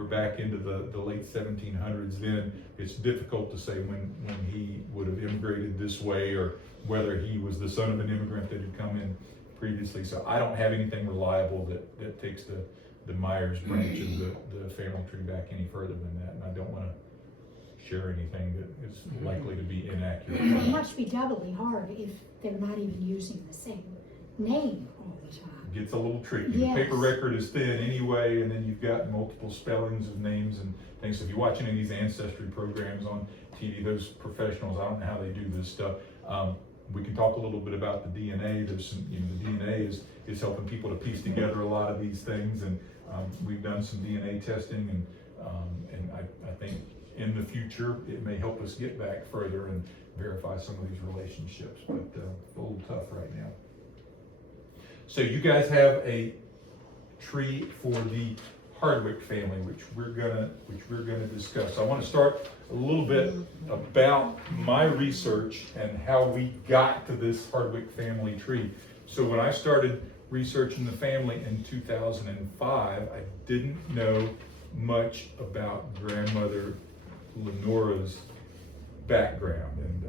back into the late 1700s, then it's difficult to say when he would have immigrated this way, or whether he was the son of an immigrant that had come in previously. So I don't have anything reliable that takes the Myers branch of the family tree back any further than that, and I don't want to share anything that is likely to be inaccurate. It must be doubly hard if they're not even using the same name all the time. Gets a little tricky. Yes. The paper record is thin anyway, and then you've got multiple spellings of names and things. So if you watch any of these ancestry programs on TV, those professionals, I don't know how they do this stuff. We can talk a little bit about the DNA. There's some, the DNA is helping people to piece together a lot of these things, and we've done some DNA testing, and I think in the future it may help us get back further and verify some of these relationships, but a little tough right now. So you guys have a tree for the Hardwick family, which we're gonna discuss. I want to start a little bit about my research and how we got to this Hardwick family tree. So when I started researching the family in 2005, I didn't know much about grandmother Lenora's background, and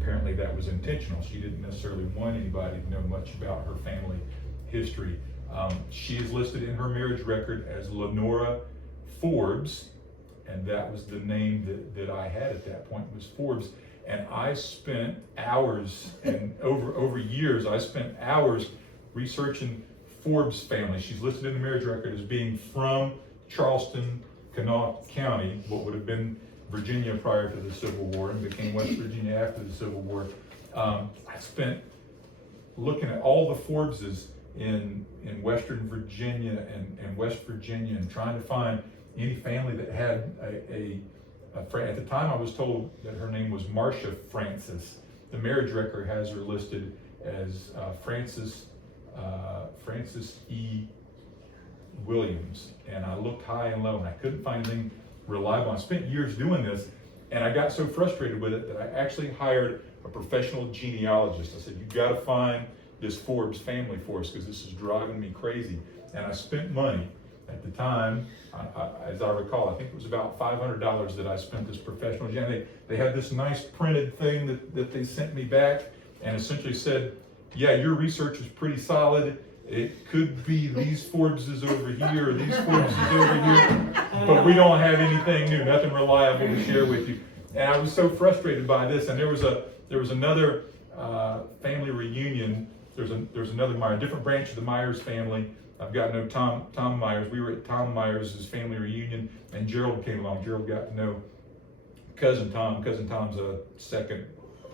apparently that was intentional. She didn't necessarily want anybody to know much about her family history. She is listed in her marriage record as Lenora Forbes, and that was the name that I had at that point, was Forbes. And I spent hours, and over years, I spent hours researching Forbes family. She's listed in the marriage record as being from Charleston, Kanawha County, what would have been Virginia prior to the Civil War, and became West Virginia after the Civil War. I spent looking at all the Forbeses in Western Virginia and West Virginia, and trying to find any family that had at the time I was told that her name was Marcia Francis. The marriage record has her listed as Francis E. Williams, and I looked high and low and I couldn't find anything reliable. I spent years doing this, and I got so frustrated with it that I actually hired a professional genealogist. I said, you've got to find this Forbes family for us, because this is driving me crazy. And I spent money at the time, as I recall, I think it was about $500 that I spent this professional genealogist. They had this nice printed thing that they sent me back, and essentially said, yeah, your research is pretty solid. It could be these Forbeses over here, or these Forbeses over here, but we don't have anything new, nothing reliable to share with you. And I was so frustrated by this. And there was another family reunion. There's another Myers, different branch of the Myers family. I've got to know Tom Myers. We were at Tom Myers' family reunion, and Gerald came along. Gerald got to know cousin Tom. Cousin Tom's a second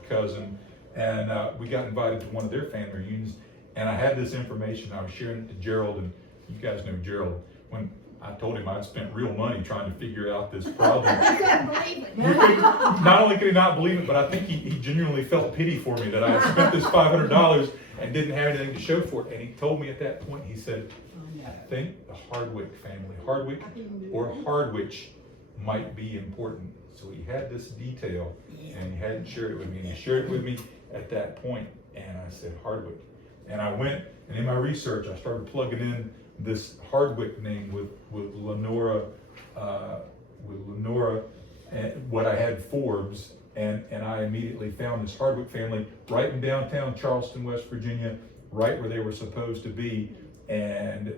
cousin, and we got invited to one of their family reunions. And I had this information. I was sharing it to Gerald, and you guys know Gerald. When I told him I'd spent real money trying to figure out this problem, I couldn't believe it. not only could he not believe it, but I think he genuinely felt pity for me that I had spent this $500 and didn't have anything to show for it. And he told me at that point, he said, I think the Hardwick family, Hardwick or Hardwich, might be important. So he had this detail, and he hadn't shared it with me. And he shared it with me at that point, and I said, Hardwick. And I went, and in my research, I started plugging in this Hardwick name with Lenora, and what I had Forbes, and I immediately found this Hardwick family right in downtown Charleston, West Virginia, right where they were supposed to be, and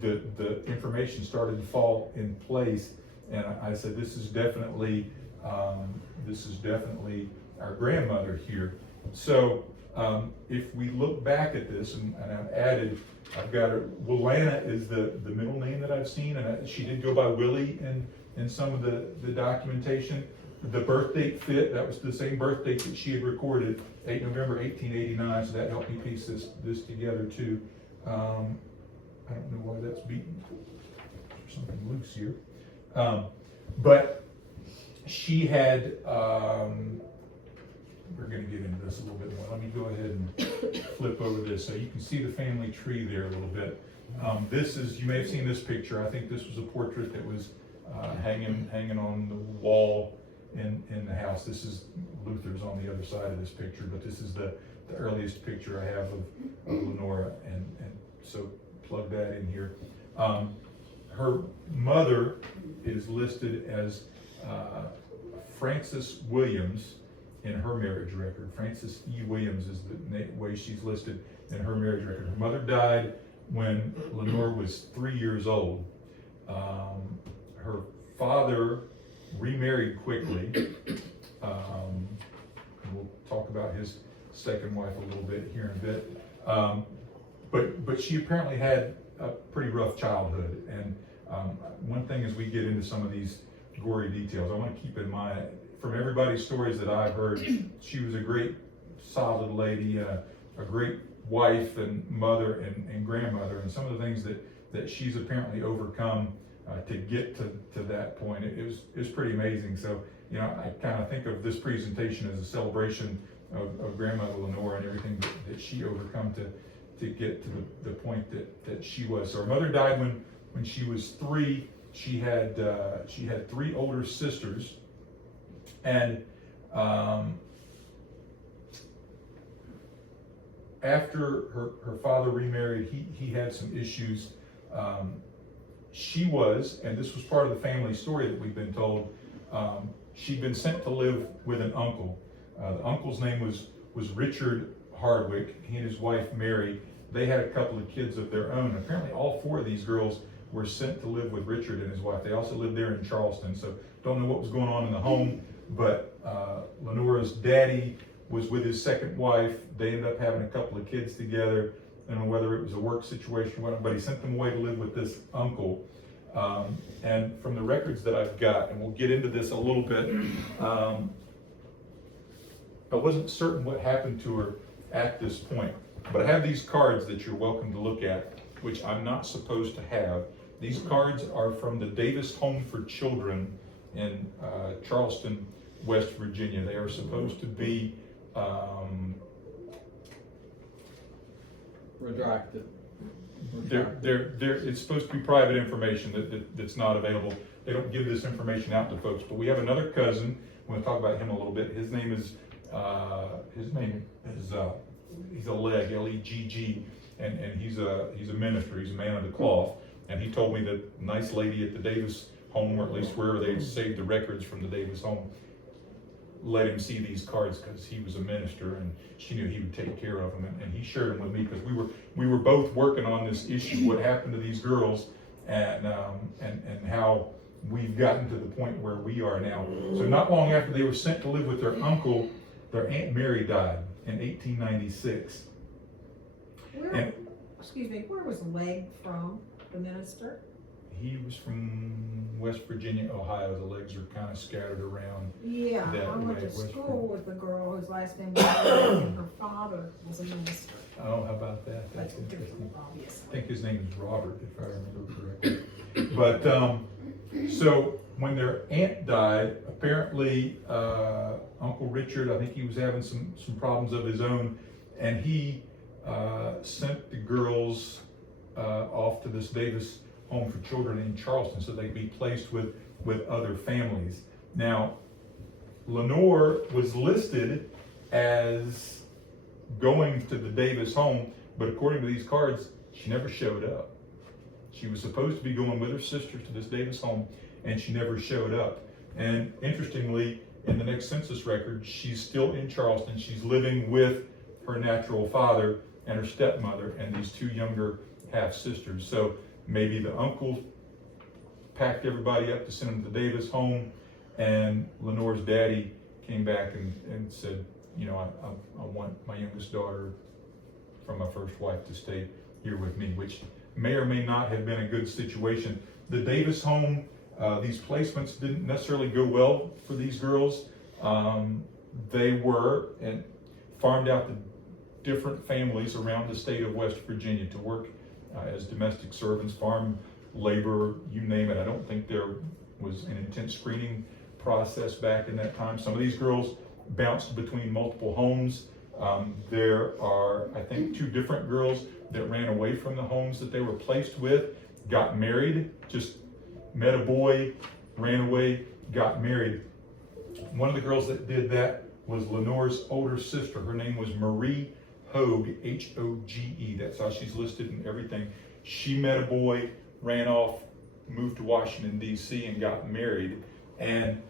the information started to fall in place, and I said, this is definitely our grandmother here. So if we look back at this, and I've got her, Willana is the middle name that I've seen, and she did go by Willie in some of the documentation. The birth date fit, that was the same birth date that she had recorded, 8 November 1889, so that helped me piece this together too. I don't know why that's beaten. There's something loose here. But she had, we're gonna get into this a little bit more. Let me go ahead and flip over this so you can see the family tree there a little bit. This is, you may have seen this picture. I think this was a portrait that was hanging on the wall in the house. This is Luther's on the other side of this picture, but this is the earliest picture I have of Lenora, and so plug that in here. Her mother is listed as Frances Williams in her marriage record. Frances E. Williams is the way she's listed in her marriage record. Her mother died when Lenore was 3 years old. Her father remarried quickly. We'll talk about his second wife a little bit here in a bit. But she apparently had a pretty rough childhood. And one thing as we get into some of these gory details, I want to keep in mind, from everybody's stories that I've heard, she was a great, solid lady, a great wife and mother and grandmother, and some of the things that she's apparently overcome to get to that point. It was pretty amazing. So, you know, I kind of think of this presentation as a celebration of Grandmother Lenore and everything that she overcome to get to the point that she was. So her mother died when she was 3. She had 3 older sisters, and after her father remarried, he had some issues. She was, and this was part of the family story that we've been told, she'd been sent to live with an uncle. The uncle's name was Richard Hardwick. He and his wife Mary, they had a couple of kids of their own. Apparently all 4 of these girls were sent to live with Richard and his wife. They also lived there in Charleston, so don't know what was going on in the home, but Lenora's daddy was with his second wife. They ended up having a couple of kids together. I don't know whether it was a work situation or whatever, but he sent them away to live with this uncle. And from the records that I've got, and we'll get into this a little bit, I wasn't certain what happened to her at this point, but I have these cards that you're welcome to look at, which I'm not supposed to have. These cards are from the Davis Home for Children in Charleston, West Virginia. They are supposed to be Redacted. It's supposed to be private information that's not available. They don't give this information out to folks. But we have another cousin. I'm going to talk about him a little bit. His name is he's a Legg, L-E-G-G, and he's a minister. He's a man of the cloth. And he told me that nice lady at the Davis home, or at least wherever they saved the records from the Davis home, let him see these cards because he was a minister and she knew he would take care of them, and he shared them with me because we were both working on this issue, what happened to these girls, and how we've gotten to the point where we are now. So not long after they were sent to live with their uncle, their Aunt Mary died in 1896. Where was Legg from, the minister? He was from West Virginia, Ohio. The legs are kind of scattered around. Yeah, that I went way, to West school with the girl whose last name was Legg, and her father was a minister. Oh, how about that? That's But interesting. different, obviously. I think his name is Robert, if I remember correctly. But so when their aunt died, apparently Uncle Richard, I think he was having some problems of his own, and he sent the girls off to this Davis Home for Children in Charleston so they could be placed with other families. Now, Lenore was listed as going to the Davis home, but according to these cards, she never showed up. She was supposed to be going with her sisters to this Davis home, and she never showed up. And interestingly, in the next census record, she's still in Charleston. She's living with her natural father and her stepmother and these 2 younger half-sisters. So maybe the uncle packed everybody up to send them to the Davis home, and Lenore's daddy came back and said, you know, I want my youngest daughter from my first wife to stay here with me, which may or may not have been a good situation. The Davis home, these placements didn't necessarily go well for these girls. They were farmed out to different families around the state of West Virginia to work as domestic servants, farm labor, you name it. I don't think there was an intense screening process back in that time. Some of these girls bounced between multiple homes. There are, I think, 2 different girls that ran away from the homes that they were placed with, got married, just met a boy, ran away, got married. One of the girls that did that was Lenore's older sister. Her name was Marie Hogue, H-O-G-E. That's how she's listed and everything. She met a boy, ran off, moved to Washington, D.C., and got married. And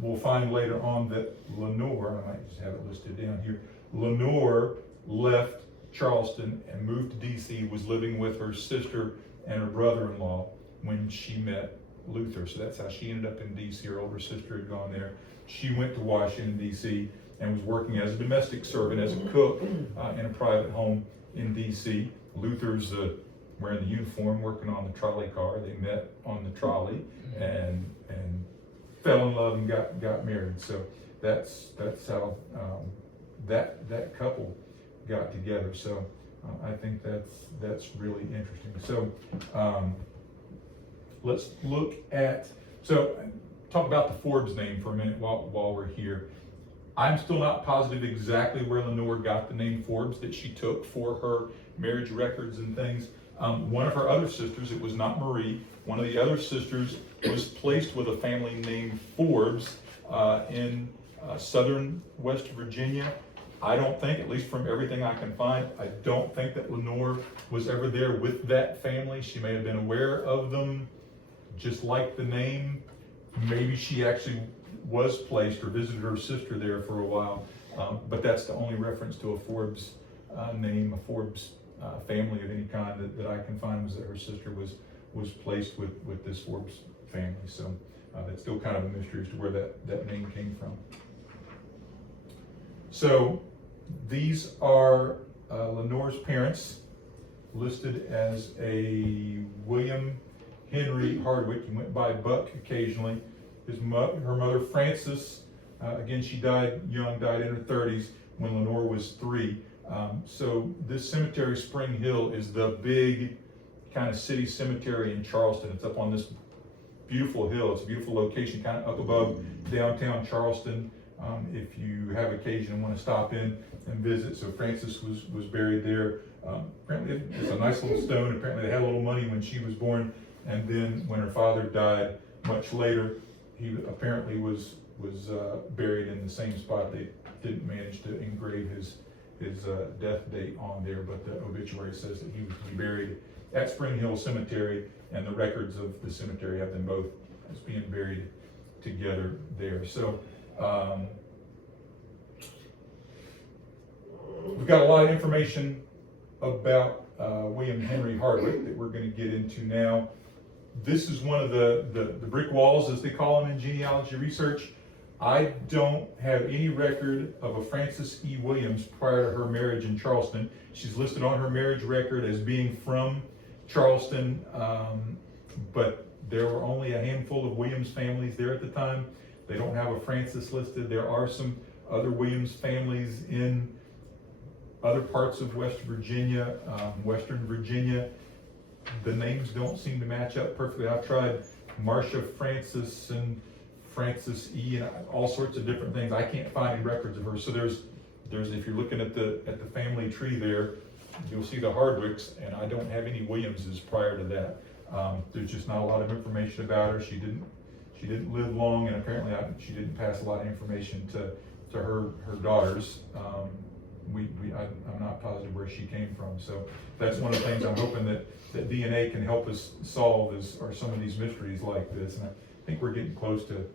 we'll find later on that Lenore, I might just have it listed down here, Lenore left Charleston and moved to D.C., was living with her sister and her brother-in-law when she met Luther. So that's how she ended up in D.C. Her older sister had gone there. She went to Washington, D.C., and was working as a domestic servant, as a cook in a private home in D.C. Luther's wearing the uniform, working on the trolley car. They met on the trolley and fell in love and got married. So that's how that couple got together. So I think that's really interesting. So let's look at, talk about the Forbes name for a minute while we're here. I'm still not positive exactly where Lenore got the name Forbes that she took for her marriage records and things. One of her other sisters, it was not Marie, one of the other sisters was placed with a family named Forbes in southern West Virginia. I don't think, at least from everything I can find, I don't think that Lenore was ever there with that family. She may have been aware of them, just like the name. Maybe she actually was placed or visited her sister there for a while, but that's the only reference to a Forbes name, a Forbes family of any kind that I can find, was that her sister was placed with this Forbes family. So that's still kind of a mystery as to where that name came from. So these are Lenore's parents, listed as a William Henry Hardwick. He went by Buck occasionally. Her mother, Frances, again, she died young, died in her 30s when Lenore was 3. So this cemetery, Spring Hill, is the big kind of city cemetery in Charleston. It's up on this beautiful hill. It's a beautiful location, kind of up above downtown Charleston. If you have occasion and want to stop in and visit. So Frances was buried there. Apparently it's a nice little stone. Apparently they had a little money when she was born. And then when her father died much later, he apparently was buried in the same spot. They didn't manage to engrave his death date on there, but the obituary says that he was to be buried at Spring Hill Cemetery, and the records of the cemetery have them both as being buried together there. So we've got a lot of information about William Henry Hardwick that we're going to get into now. This is one of the brick walls, as they call them in genealogy research. I don't have any record of a Frances E. Williams prior to her marriage in Charleston. She's listed on her marriage record as being from Charleston, but there were only a handful of Williams families there at the time. They don't have a Frances listed. There are some other Williams families in other parts of West Virginia, Western Virginia. The names don't seem to match up perfectly. I've tried Marcia Francis and Francis E. and all sorts of different things. I can't find any records of her. So there's if you're looking at the family tree there, you'll see the Hardwicks, and I don't have any Williamses prior to that. There's just not a lot of information about her. She didn't live long, and apparently she didn't pass a lot of information to her daughters. I'm not positive where she came from. So that's one of the things I'm hoping that DNA can help us solve are some of these mysteries like this. And I think we're getting close to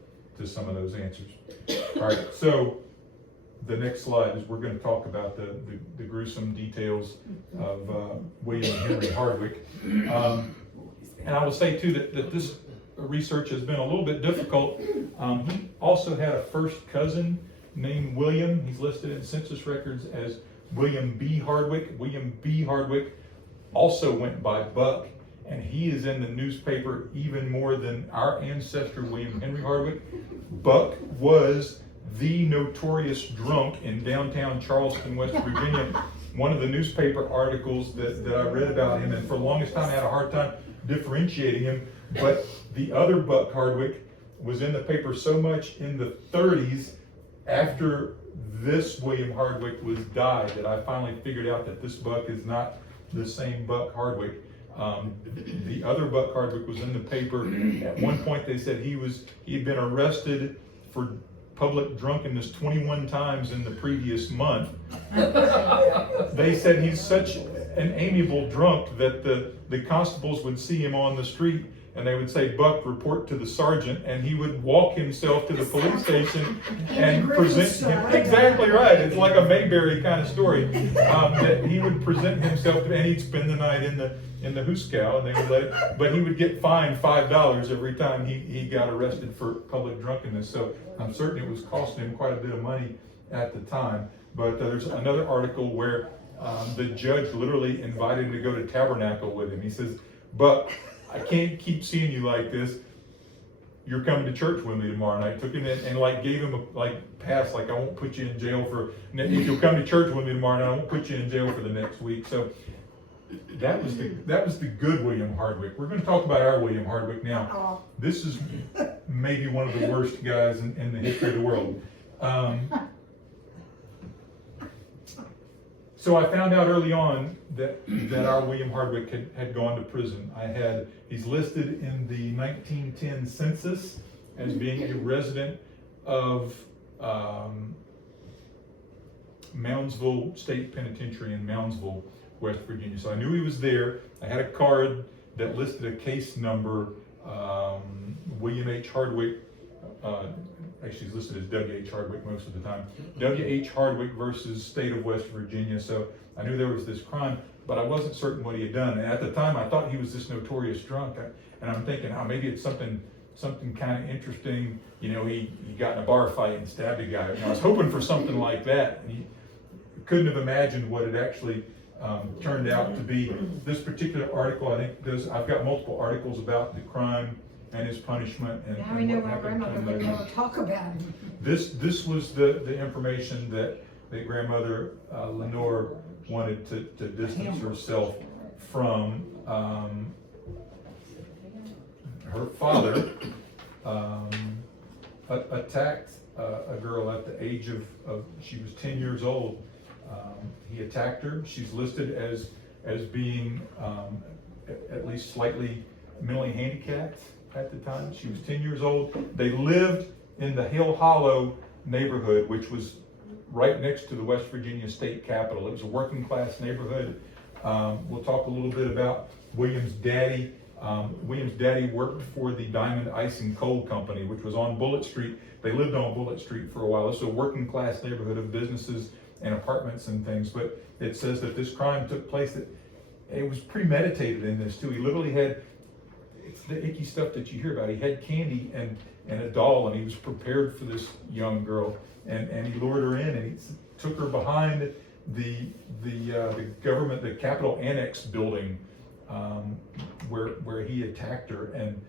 some of those answers. All right, so the next slide is we're going to talk about the gruesome details of William Henry Hardwick. And I will say too that this research has been a little bit difficult. He also had a first cousin named William. He's listed in census records as William B. Hardwick. William B. Hardwick also went by Buck, and he is in the newspaper even more than our ancestor, William Henry Hardwick. Buck was the notorious drunk in downtown Charleston, West Virginia. one of the newspaper articles that I read about him, and for the longest time I had a hard time differentiating him, but the other Buck Hardwick was in the paper so much in the 30s after this William Hardwick was died that I finally figured out that this Buck is not the same Buck Hardwick. The other Buck Hardwick was in the paper. At one point they said he had been arrested for public drunkenness 21 times in the previous month. They said he's such an amiable drunk that the constables would see him on the street and they would say, "Buck, report to the sergeant," and he would walk himself to the police station and present him. Exactly right. It's like a Mayberry kind of story. That he would present himself to, and he'd spend the night in the hoosegow, and they would let it, but he would get fined $5 every time he got arrested for public drunkenness. So I'm certain it was costing him quite a bit of money at the time. But there's another article where the judge literally invited him to go to Tabernacle with him. He says, "Buck, I can't keep seeing you like this. You're coming to church with me tomorrow night." Took him in and like gave him a pass, like, "I won't put you in jail for, if you'll come to church with me tomorrow night, I won't put you in jail for the next week." So that was the good William Hardwick. We're going to talk about our William Hardwick now. This is maybe one of the worst guys in the history of the world. So I found out early on that our William Hardwick had gone to prison. He's listed in the 1910 census as being a resident of Moundsville State Penitentiary in Moundsville, West Virginia. So I knew he was there. I had a card that listed a case number, William H. Hardwick, actually he's listed as W.H. Hardwick most of the time. W.H. Hardwick versus State of West Virginia. So I knew there was this crime, but I wasn't certain what he had done. And at the time I thought he was this notorious drunk. And I'm thinking, maybe it's something kind of interesting. You know, he got in a bar fight and stabbed a guy. I was hoping for something like that. And he couldn't have imagined what it actually turned out to be. This particular article, I think I've got multiple articles about the crime and his punishment. And Now we know what my happened to grandmother him would later. never talk about him. This was the information that grandmother Lenore wanted to distance herself from. Her father attacked a girl at the age of she was 10 years old. He attacked her. She's listed as being at least slightly mentally handicapped at the time. She was 10 years old. They lived in the Hill Hollow neighborhood, which was right next to the West Virginia State Capitol. It was a working class neighborhood. We'll talk a little bit about William's daddy. William's daddy worked for the Diamond Ice and Coal Company, which was on Bullitt Street. They lived on Bullitt Street for a while. It's a working class neighborhood of businesses and apartments and things. But it says that this crime took place, that it was premeditated in this too. He literally had, it's the icky stuff that you hear about. He had candy and a doll, and he was prepared for this young girl, and he lured her in, and he took her behind the government, the Capitol Annex building, where he attacked her, and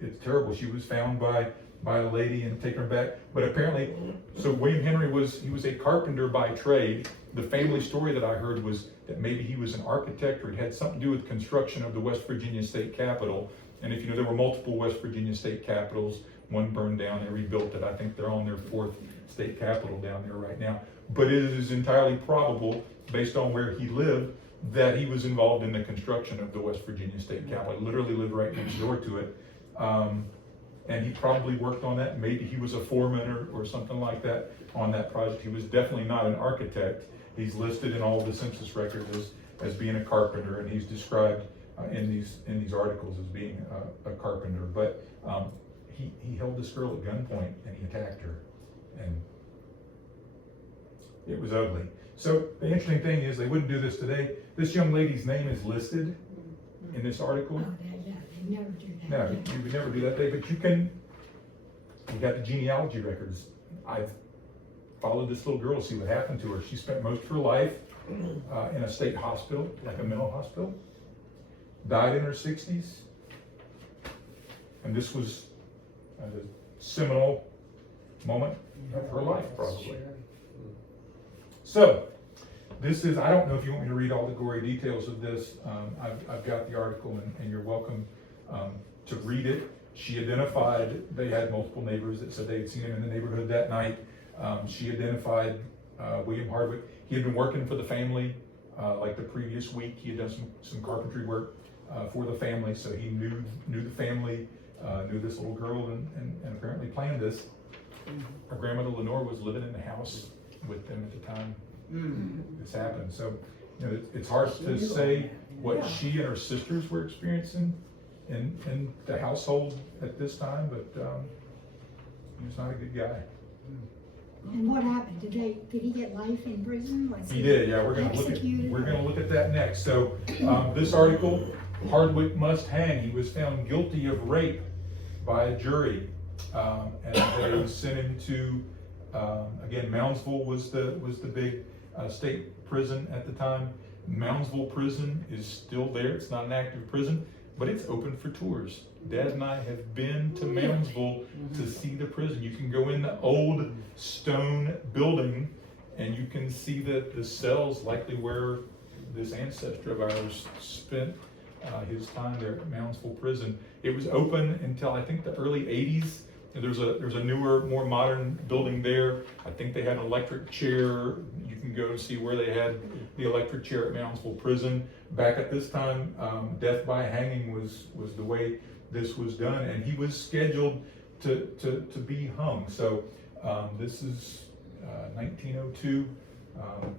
it's terrible. She was found by a lady and taken her back. But apparently, so William Henry was a carpenter by trade. The family story that I heard was that maybe he was an architect, or it had something to do with construction of the West Virginia State Capitol. And if you know, there were multiple West Virginia State Capitols. One burned down, they rebuilt it. I think they're on their 4th state capitol down there right now. But it is entirely probable, based on where he lived, that he was involved in the construction of the West Virginia State Capitol. He literally lived right next door to it. And he probably worked on that. Maybe he was a foreman or something like that on that project. He was definitely not an architect. He's listed in all the census records as being a carpenter, and he's described in these articles as being a carpenter. But he held this girl at gunpoint and he attacked her, and it was ugly. So the interesting thing is, they wouldn't do this today. This young lady's name is listed in this article. Oh, they never do that. No, you would never do that day, but you got the genealogy records. I've followed this little girl to see what happened to her. She spent most of her life in a state hospital, like a mental hospital. Died in her 60s. And this was the seminal moment of her life, probably. So, this is, I don't know if you want me to read all the gory details of this. I've got the article and you're welcome to read it. She identified, they had multiple neighbors that said they had seen him in the neighborhood that night. She identified William Hardwick. He had been working for the family like the previous week. He had done some carpentry work for the family, so he knew the family, knew this little girl, and apparently planned this. Her grandmother Lenore was living in the house with them at the time this happened. So, you know, it's hard to say what she and her sisters were experiencing in the household at this time, but he was not a good guy. And what happened? Did he get life in prison? Was He did, yeah. We're gonna look at that next. So this article, Hardwick must hang. He was found guilty of rape by a jury, and they sent him to again, Moundsville was the big state prison at the time. Moundsville prison is still there. It's not an active prison, but it's open for tours. Dad and I have been to Moundsville to see the prison. You can go in the old stone building and you can see the cells, likely where this ancestor of ours spent his time there at Moundsville prison. It was open until I think the early 80s. There's a newer, more modern building there. I think they had an electric chair. You can go see where they had the electric chair at Moundsville prison. Back at this time, death by hanging was the way this was done, and he was scheduled to be hung. So this is 1902.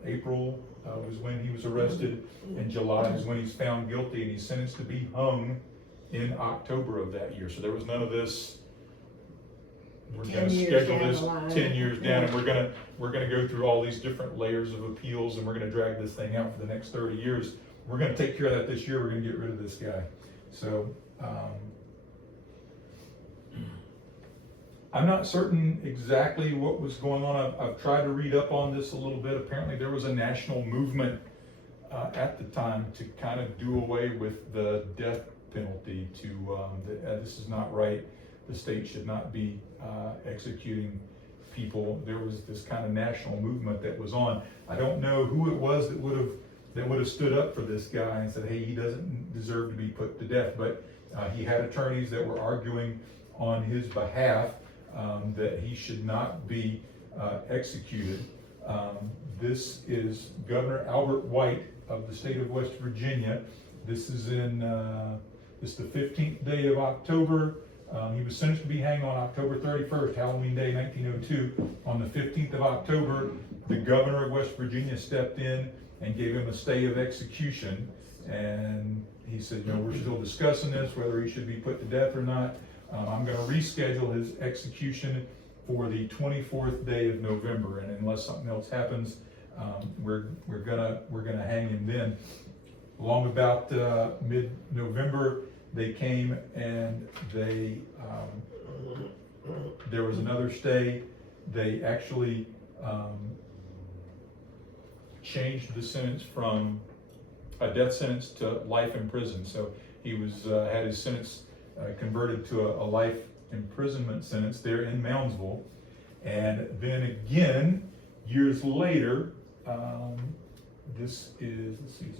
April was when he was arrested, and July is when he's found guilty, and he's sentenced to be hung in October of that year. So there was none of this. We're going to schedule this 10 years down, and we're gonna go through all these different layers of appeals, and we're going to drag this thing out for the next 30 years. We're going to take care of that this year. We're going to get rid of this guy. So I'm not certain exactly what was going on. I've tried to read up on this a little bit. Apparently there was a national movement at the time to kind of do away with the death penalty, this is not right. The state should not be executing people. There was this kind of national movement that was on. I don't know who it was that would have stood up for this guy and said, hey, he doesn't deserve to be put to death. But he had attorneys that were arguing on his behalf that he should not be executed. This is Governor Albert White of the state of West Virginia. This is this is the 15th day of October. He was sentenced to be hanged on October 31st, Halloween Day, 1902. On the 15th of October, the governor of West Virginia stepped in and gave him a stay of execution. And he said, you know, we're still discussing this, whether he should be put to death or not. I'm going to reschedule his execution for the 24th day of November. And unless something else happens, we're gonna hang him then. Along about mid-November, they came and there was another stay. They actually changed the sentence from a death sentence to life in prison. So he had his sentence converted to a life imprisonment sentence there in Moundsville. And then again, years later, this is, let's see,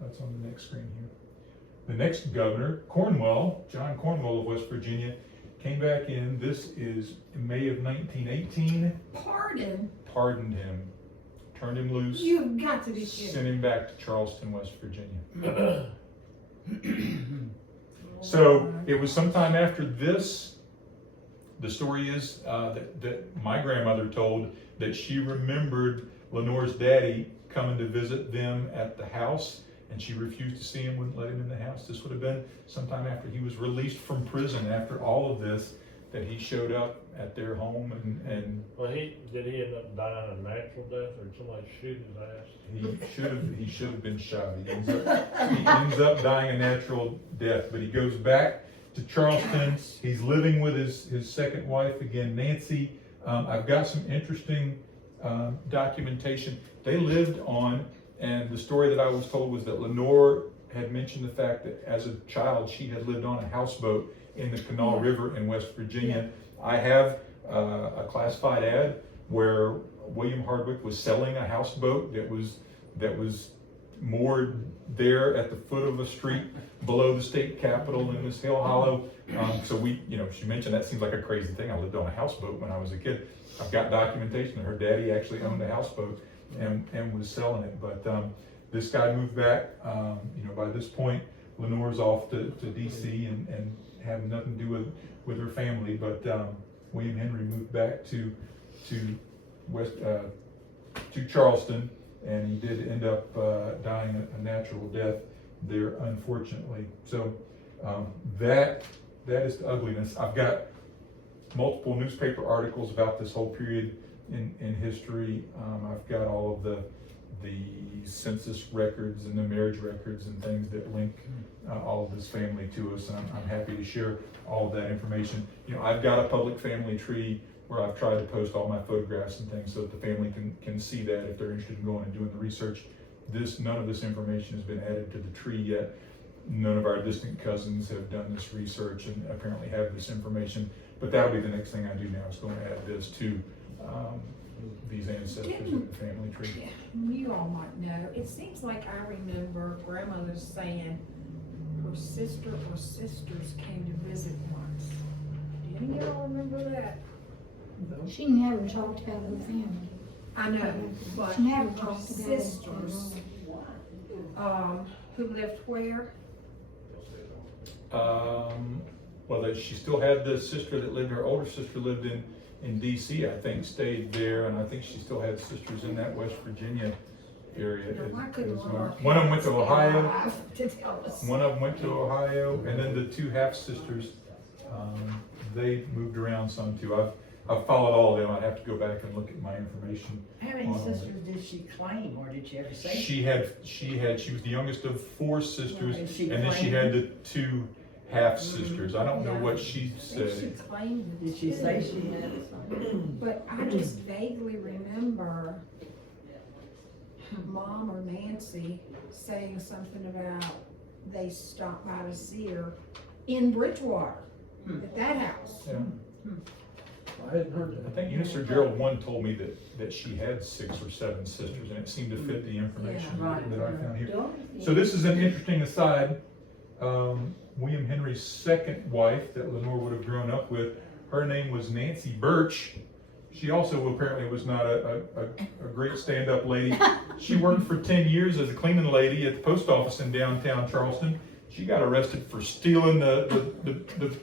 that's on the next screen here. The next governor, John Cornwell of West Virginia, came back in. This is in May of 1918. Pardoned him, turned him loose. You've got to be kidding. Sent him back to Charleston, West Virginia. So it was sometime after this. The story is that my grandmother told that she remembered Lenore's daddy coming to visit them at the house, and she refused to see him, wouldn't let him in the house. This would have been sometime after he was released from prison, after all of this, that he showed up at their home and Well, did he end up dying a natural death, or did somebody shoot his ass? he should have been shot. He ends up dying a natural death, but he goes back to Charleston. He's living with his second wife again, Nancy. I've got some interesting documentation. They lived on, and the story that I was told was that Lenore had mentioned the fact that as a child she had lived on a houseboat in the Kanawha River in West Virginia. I have a classified ad where William Hardwick was selling a houseboat that was moored there at the foot of a street below the state capitol in this Hill Hollow. So she mentioned that seems like a crazy thing. I lived on a houseboat when I was a kid. I've got documentation that her daddy actually owned a houseboat and was selling it. But this guy moved back. By this point, Lenore's off to DC and having nothing to do with her family. But William Henry moved back to Charleston, and he did end up dying a natural death there, unfortunately. So that is the ugliness. I've got multiple newspaper articles about this whole period in history. I've got all of the census records and the marriage records and things that link all of this family to us. And I'm happy to share all of that information. I've got a public family tree where I've tried to post all my photographs and things so that the family can see that if they're interested in going and doing the research. None of this information has been added to the tree yet. None of our distant cousins have done this research and apparently have this information. But that'll be the next thing I do now, is going to add this to these ancestors in the family tree. You all might know, it seems like I remember grandmother saying her sister or sisters came to visit once. Do any of y'all remember that? She never talked about her family. I know, but She never her talked about it. sisters, who lived where? She still had the sister that lived, her older sister lived in DC, I think, stayed there, and I think she still had sisters in that West Virginia area. No, I couldn't remember. One of them went to Ohio. To tell us. One of them went to Ohio, and then the two half sisters, they moved around some too. I've followed all of them. I'd have to go back and look at my information. How many sisters did she claim, or did she ever say? She was the youngest of 4 sisters, And she and then she claimed had the 2 half sisters. I don't know what she She said. claimed it. Did she say she had it? But I just vaguely remember Mom or Nancy saying something about they stopped by to see her in Bridgewater at that house. Yeah. I hadn't heard I that. think Eunice or Gerald one told me that she had 6 or 7 sisters, and it seemed to fit the information Yeah, right. that I found here. So this is an interesting aside. William Henry's second wife that Lenore would have grown up with, her name was Nancy Birch. She also apparently was not a great stand-up lady. She worked for 10 years as a cleaning lady at the post office in downtown Charleston. She got arrested for stealing the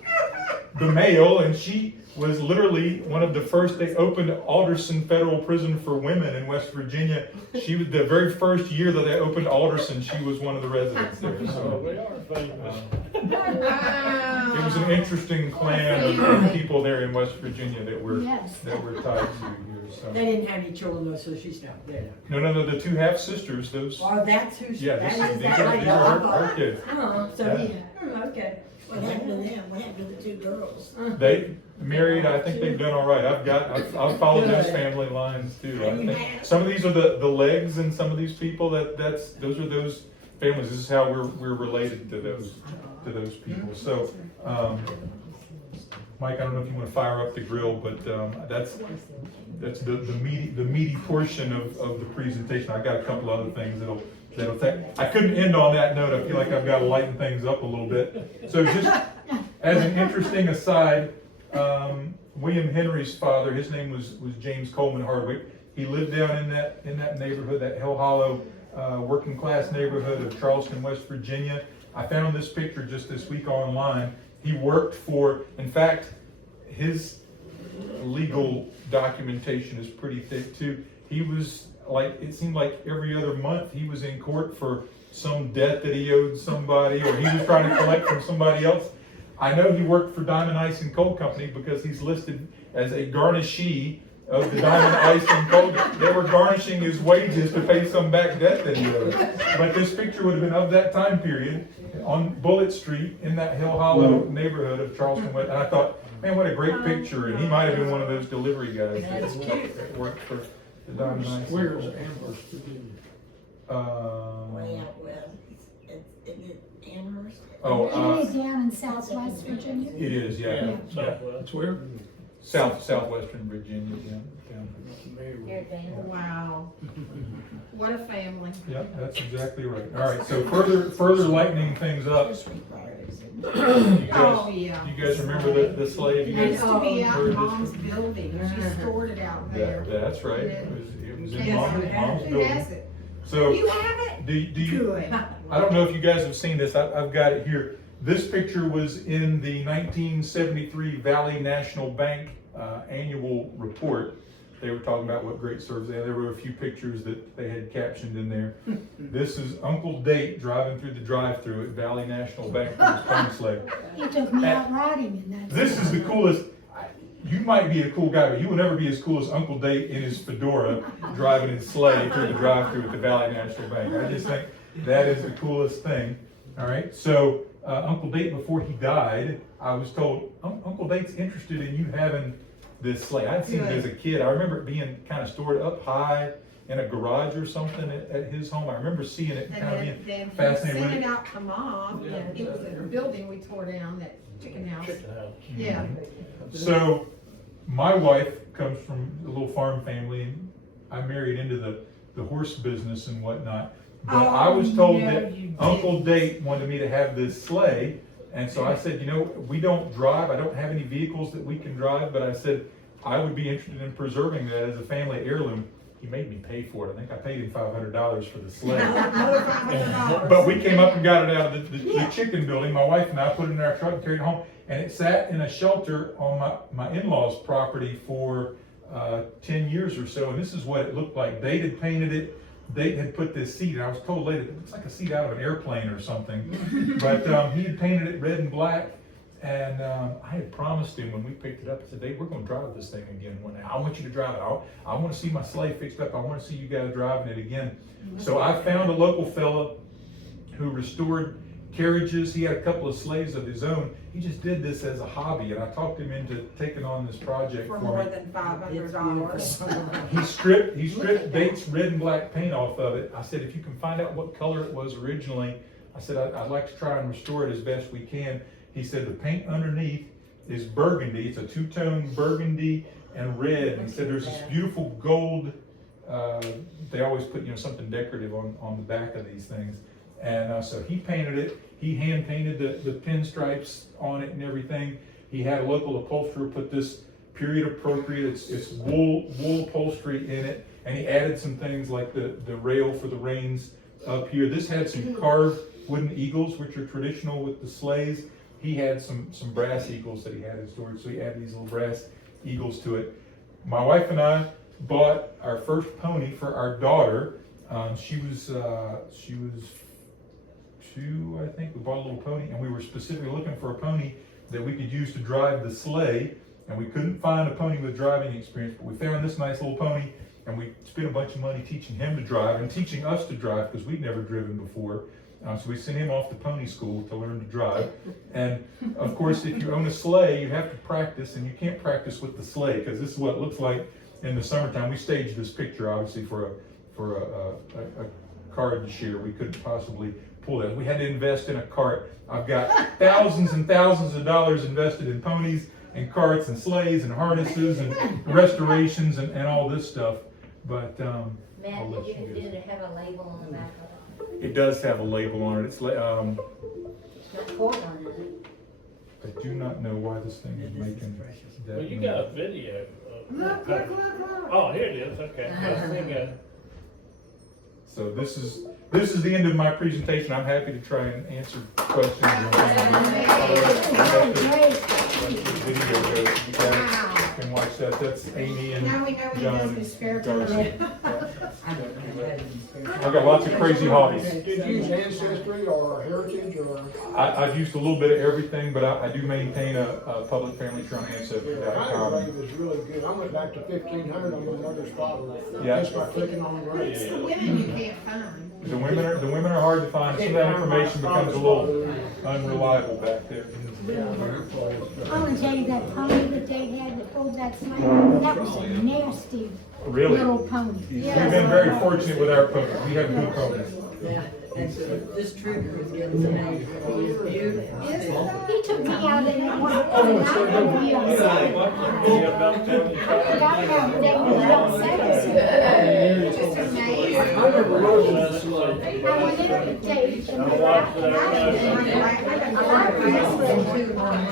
mail, and she was literally one of the first. They opened Alderson Federal Prison for Women in West Virginia. She was the very first year that they opened Alderson. She was one of the residents there. So So they are famous. it was an interesting clan of people there in West Virginia that were Yes. tied to here. So They didn't have any children though, so she's not there. no, the 2 half sisters. Those Or that's who she, yeah, that these is that are right? her kids. So, Yeah. okay. What happened to them? What happened to the 2 girls? They married. I think they've done all right. I've followed those family lines too. I think some of these are the legs, and some of these people those are those families. This is how we're related to those people. So, Mike, I don't know if you want to fire up the grill, but that's the meaty portion of the presentation. I got a couple other things that'll take. I couldn't end on that note. I feel like I've got to lighten things up a little bit. So just as an interesting aside, William Henry's father, his name was James Coleman Hardwick. He lived down in that neighborhood, that Hill Hollow working class neighborhood of Charleston, West Virginia. I found this picture just this week online. He worked for, in fact, his legal documentation is pretty thick too. He was it seemed like every other month he was in court for some debt that he owed somebody, or he was trying to collect from somebody else. I know he worked for Diamond Ice and Coal Company because he's listed as a garnishee of the Diamond Ice and Coal. They were garnishing his wages to pay some back debt that he owed. But this picture would have been of that time period on Bullitt Street in that Hill Hollow neighborhood of Charleston. And I thought, man, what a great picture. And he might have been one of those delivery guys that worked for the Diamond Ice. Where's Amherst, Virginia? Way out west. Is it Amherst? It is down in southwest Virginia. It is, yeah. Southwest. That's where? southwestern Virginia, down. Wow. What a family. Yep, that's exactly right. All right, so further lightening things up. Just requires it. Oh, yeah. You guys remember the slave? It You used guys to be out heard in this? Mom's building, she stored it out there. That's right. It was in Yes, Mom's who building. has it? So, You have it? do you, Good. I don't know if you guys have seen this, I've got it here. This picture was in the 1973 Valley National Bank annual report. They were talking about what great service they had. There were a few pictures that they had captioned in there. This is Uncle Date driving through the drive-through at Valley National Bank with his phone slave. He took me out riding in that. This is the coolest. You might be a cool guy, but you will never be as cool as Uncle Date in his fedora driving his sleigh through the drive-through at the Valley National Bank. I just think that is the coolest thing. All right, so Uncle Date, before he died, I was told Uncle Date's interested in you having this sleigh. I'd seen it as a kid. I remember it being kind of stored up high in a garage or something at his home. I remember seeing it and kind of And being then he fascinated with sent it it. out to Mom, Yeah. it was in a building we tore down, that chicken house. Chicken house. Yeah. So, my wife comes from a little farm family, and I married into the horse business and whatnot. But I was told no, that you didn't. Uncle Date wanted me to have this sleigh, and so I said, we don't drive, I don't have any vehicles that we can drive, but I said, I would be interested in preserving that as a family heirloom. He made me pay for it. I think I paid him $500 for the sleigh. But we came up and got it out of the chicken building. My wife and I put it in our truck and carried it home. And it sat in a shelter on my in-laws' property for 10 years or so. And this is what it looked like. They had painted it. They had put this seat, and I was told later, it looks like a seat out of an airplane or something. But he had painted it red and black. And I had promised him when we picked it up, I said, Dave, we're going to drive this thing again one day. I want you to drive it. I want to see my sleigh fixed up. I want to see you guys driving it again. So I found a local fella who restored carriages. He had a couple of sleighs of his own. He just did this as a hobby, and I talked him into taking on this project For for more me. than $500. He stripped Date's red and black paint off of it. I said, if you can find out what color it was originally, I said, I'd like to try and restore it as best we can. He said the paint underneath is burgundy. It's a two-tone burgundy and red. And he said there's this beautiful gold. They always put something decorative on the back of these things. And so he painted it. He hand painted the pinstripes on it and everything. He had a local upholsterer put this period appropriate. It's wool upholstery in it. And he added some things like the rail for the reins up here. This had some carved wooden eagles, which are traditional with the sleighs. He had some brass eagles that he had in storage, so he added these little brass eagles to it. My wife and I bought our first pony for our daughter. She was 2, I think. We bought a little pony, and we were specifically looking for a pony that we could use to drive the sleigh, and we couldn't find a pony with driving experience, but we found this nice little pony, and we spent a bunch of money teaching him to drive and teaching us to drive because we'd never driven before. So we sent him off to pony school to learn to drive. And of course, if you own a sleigh, you have to practice, and you can't practice with the sleigh because this is what it looks like in the summertime. We staged this picture obviously for a card share. We couldn't possibly pull that. We had to invest in a cart. I've got thousands and thousands of dollars invested in ponies and carts and sleighs and harnesses and restorations and all this stuff. But I'll Matt, let you did it have a label on the back of it? It does have a label on it. It's It's not poured on it. I do not know why this thing is making that. Well, you noise. got a video. Look. Oh, here it is, okay. I think, So this is the end of my presentation. I'm happy to try and answer questions. Video goes. You guys can watch that. That's Amy and Now we know what he John does in and his spare Darcy. time. I don't know that in spare I've got lots of crazy hobbies. Did you use Ancestry or Heritage or? I've used a little bit of everything, but I do maintain a public family tree on Yeah, Ancestry.com. Grave is really good. I went back to 1500 on my mother's father. Yeah. Just by clicking on the grave. It's the women you can't find. The women are hard to find. Some of that information becomes a little unreliable back there. I want to tell you that pony that they had that pulled that sleigh, that was a nasty Really? little pony. We've been very fortunate with our ponies. We have good ponies. Yeah. And so this trigger is getting some age. He's beautiful. He took me out in that one, and I would be upset. I got him, they would be upset. Just amazing. I remember Rose's like, I went in to Dayton, and I was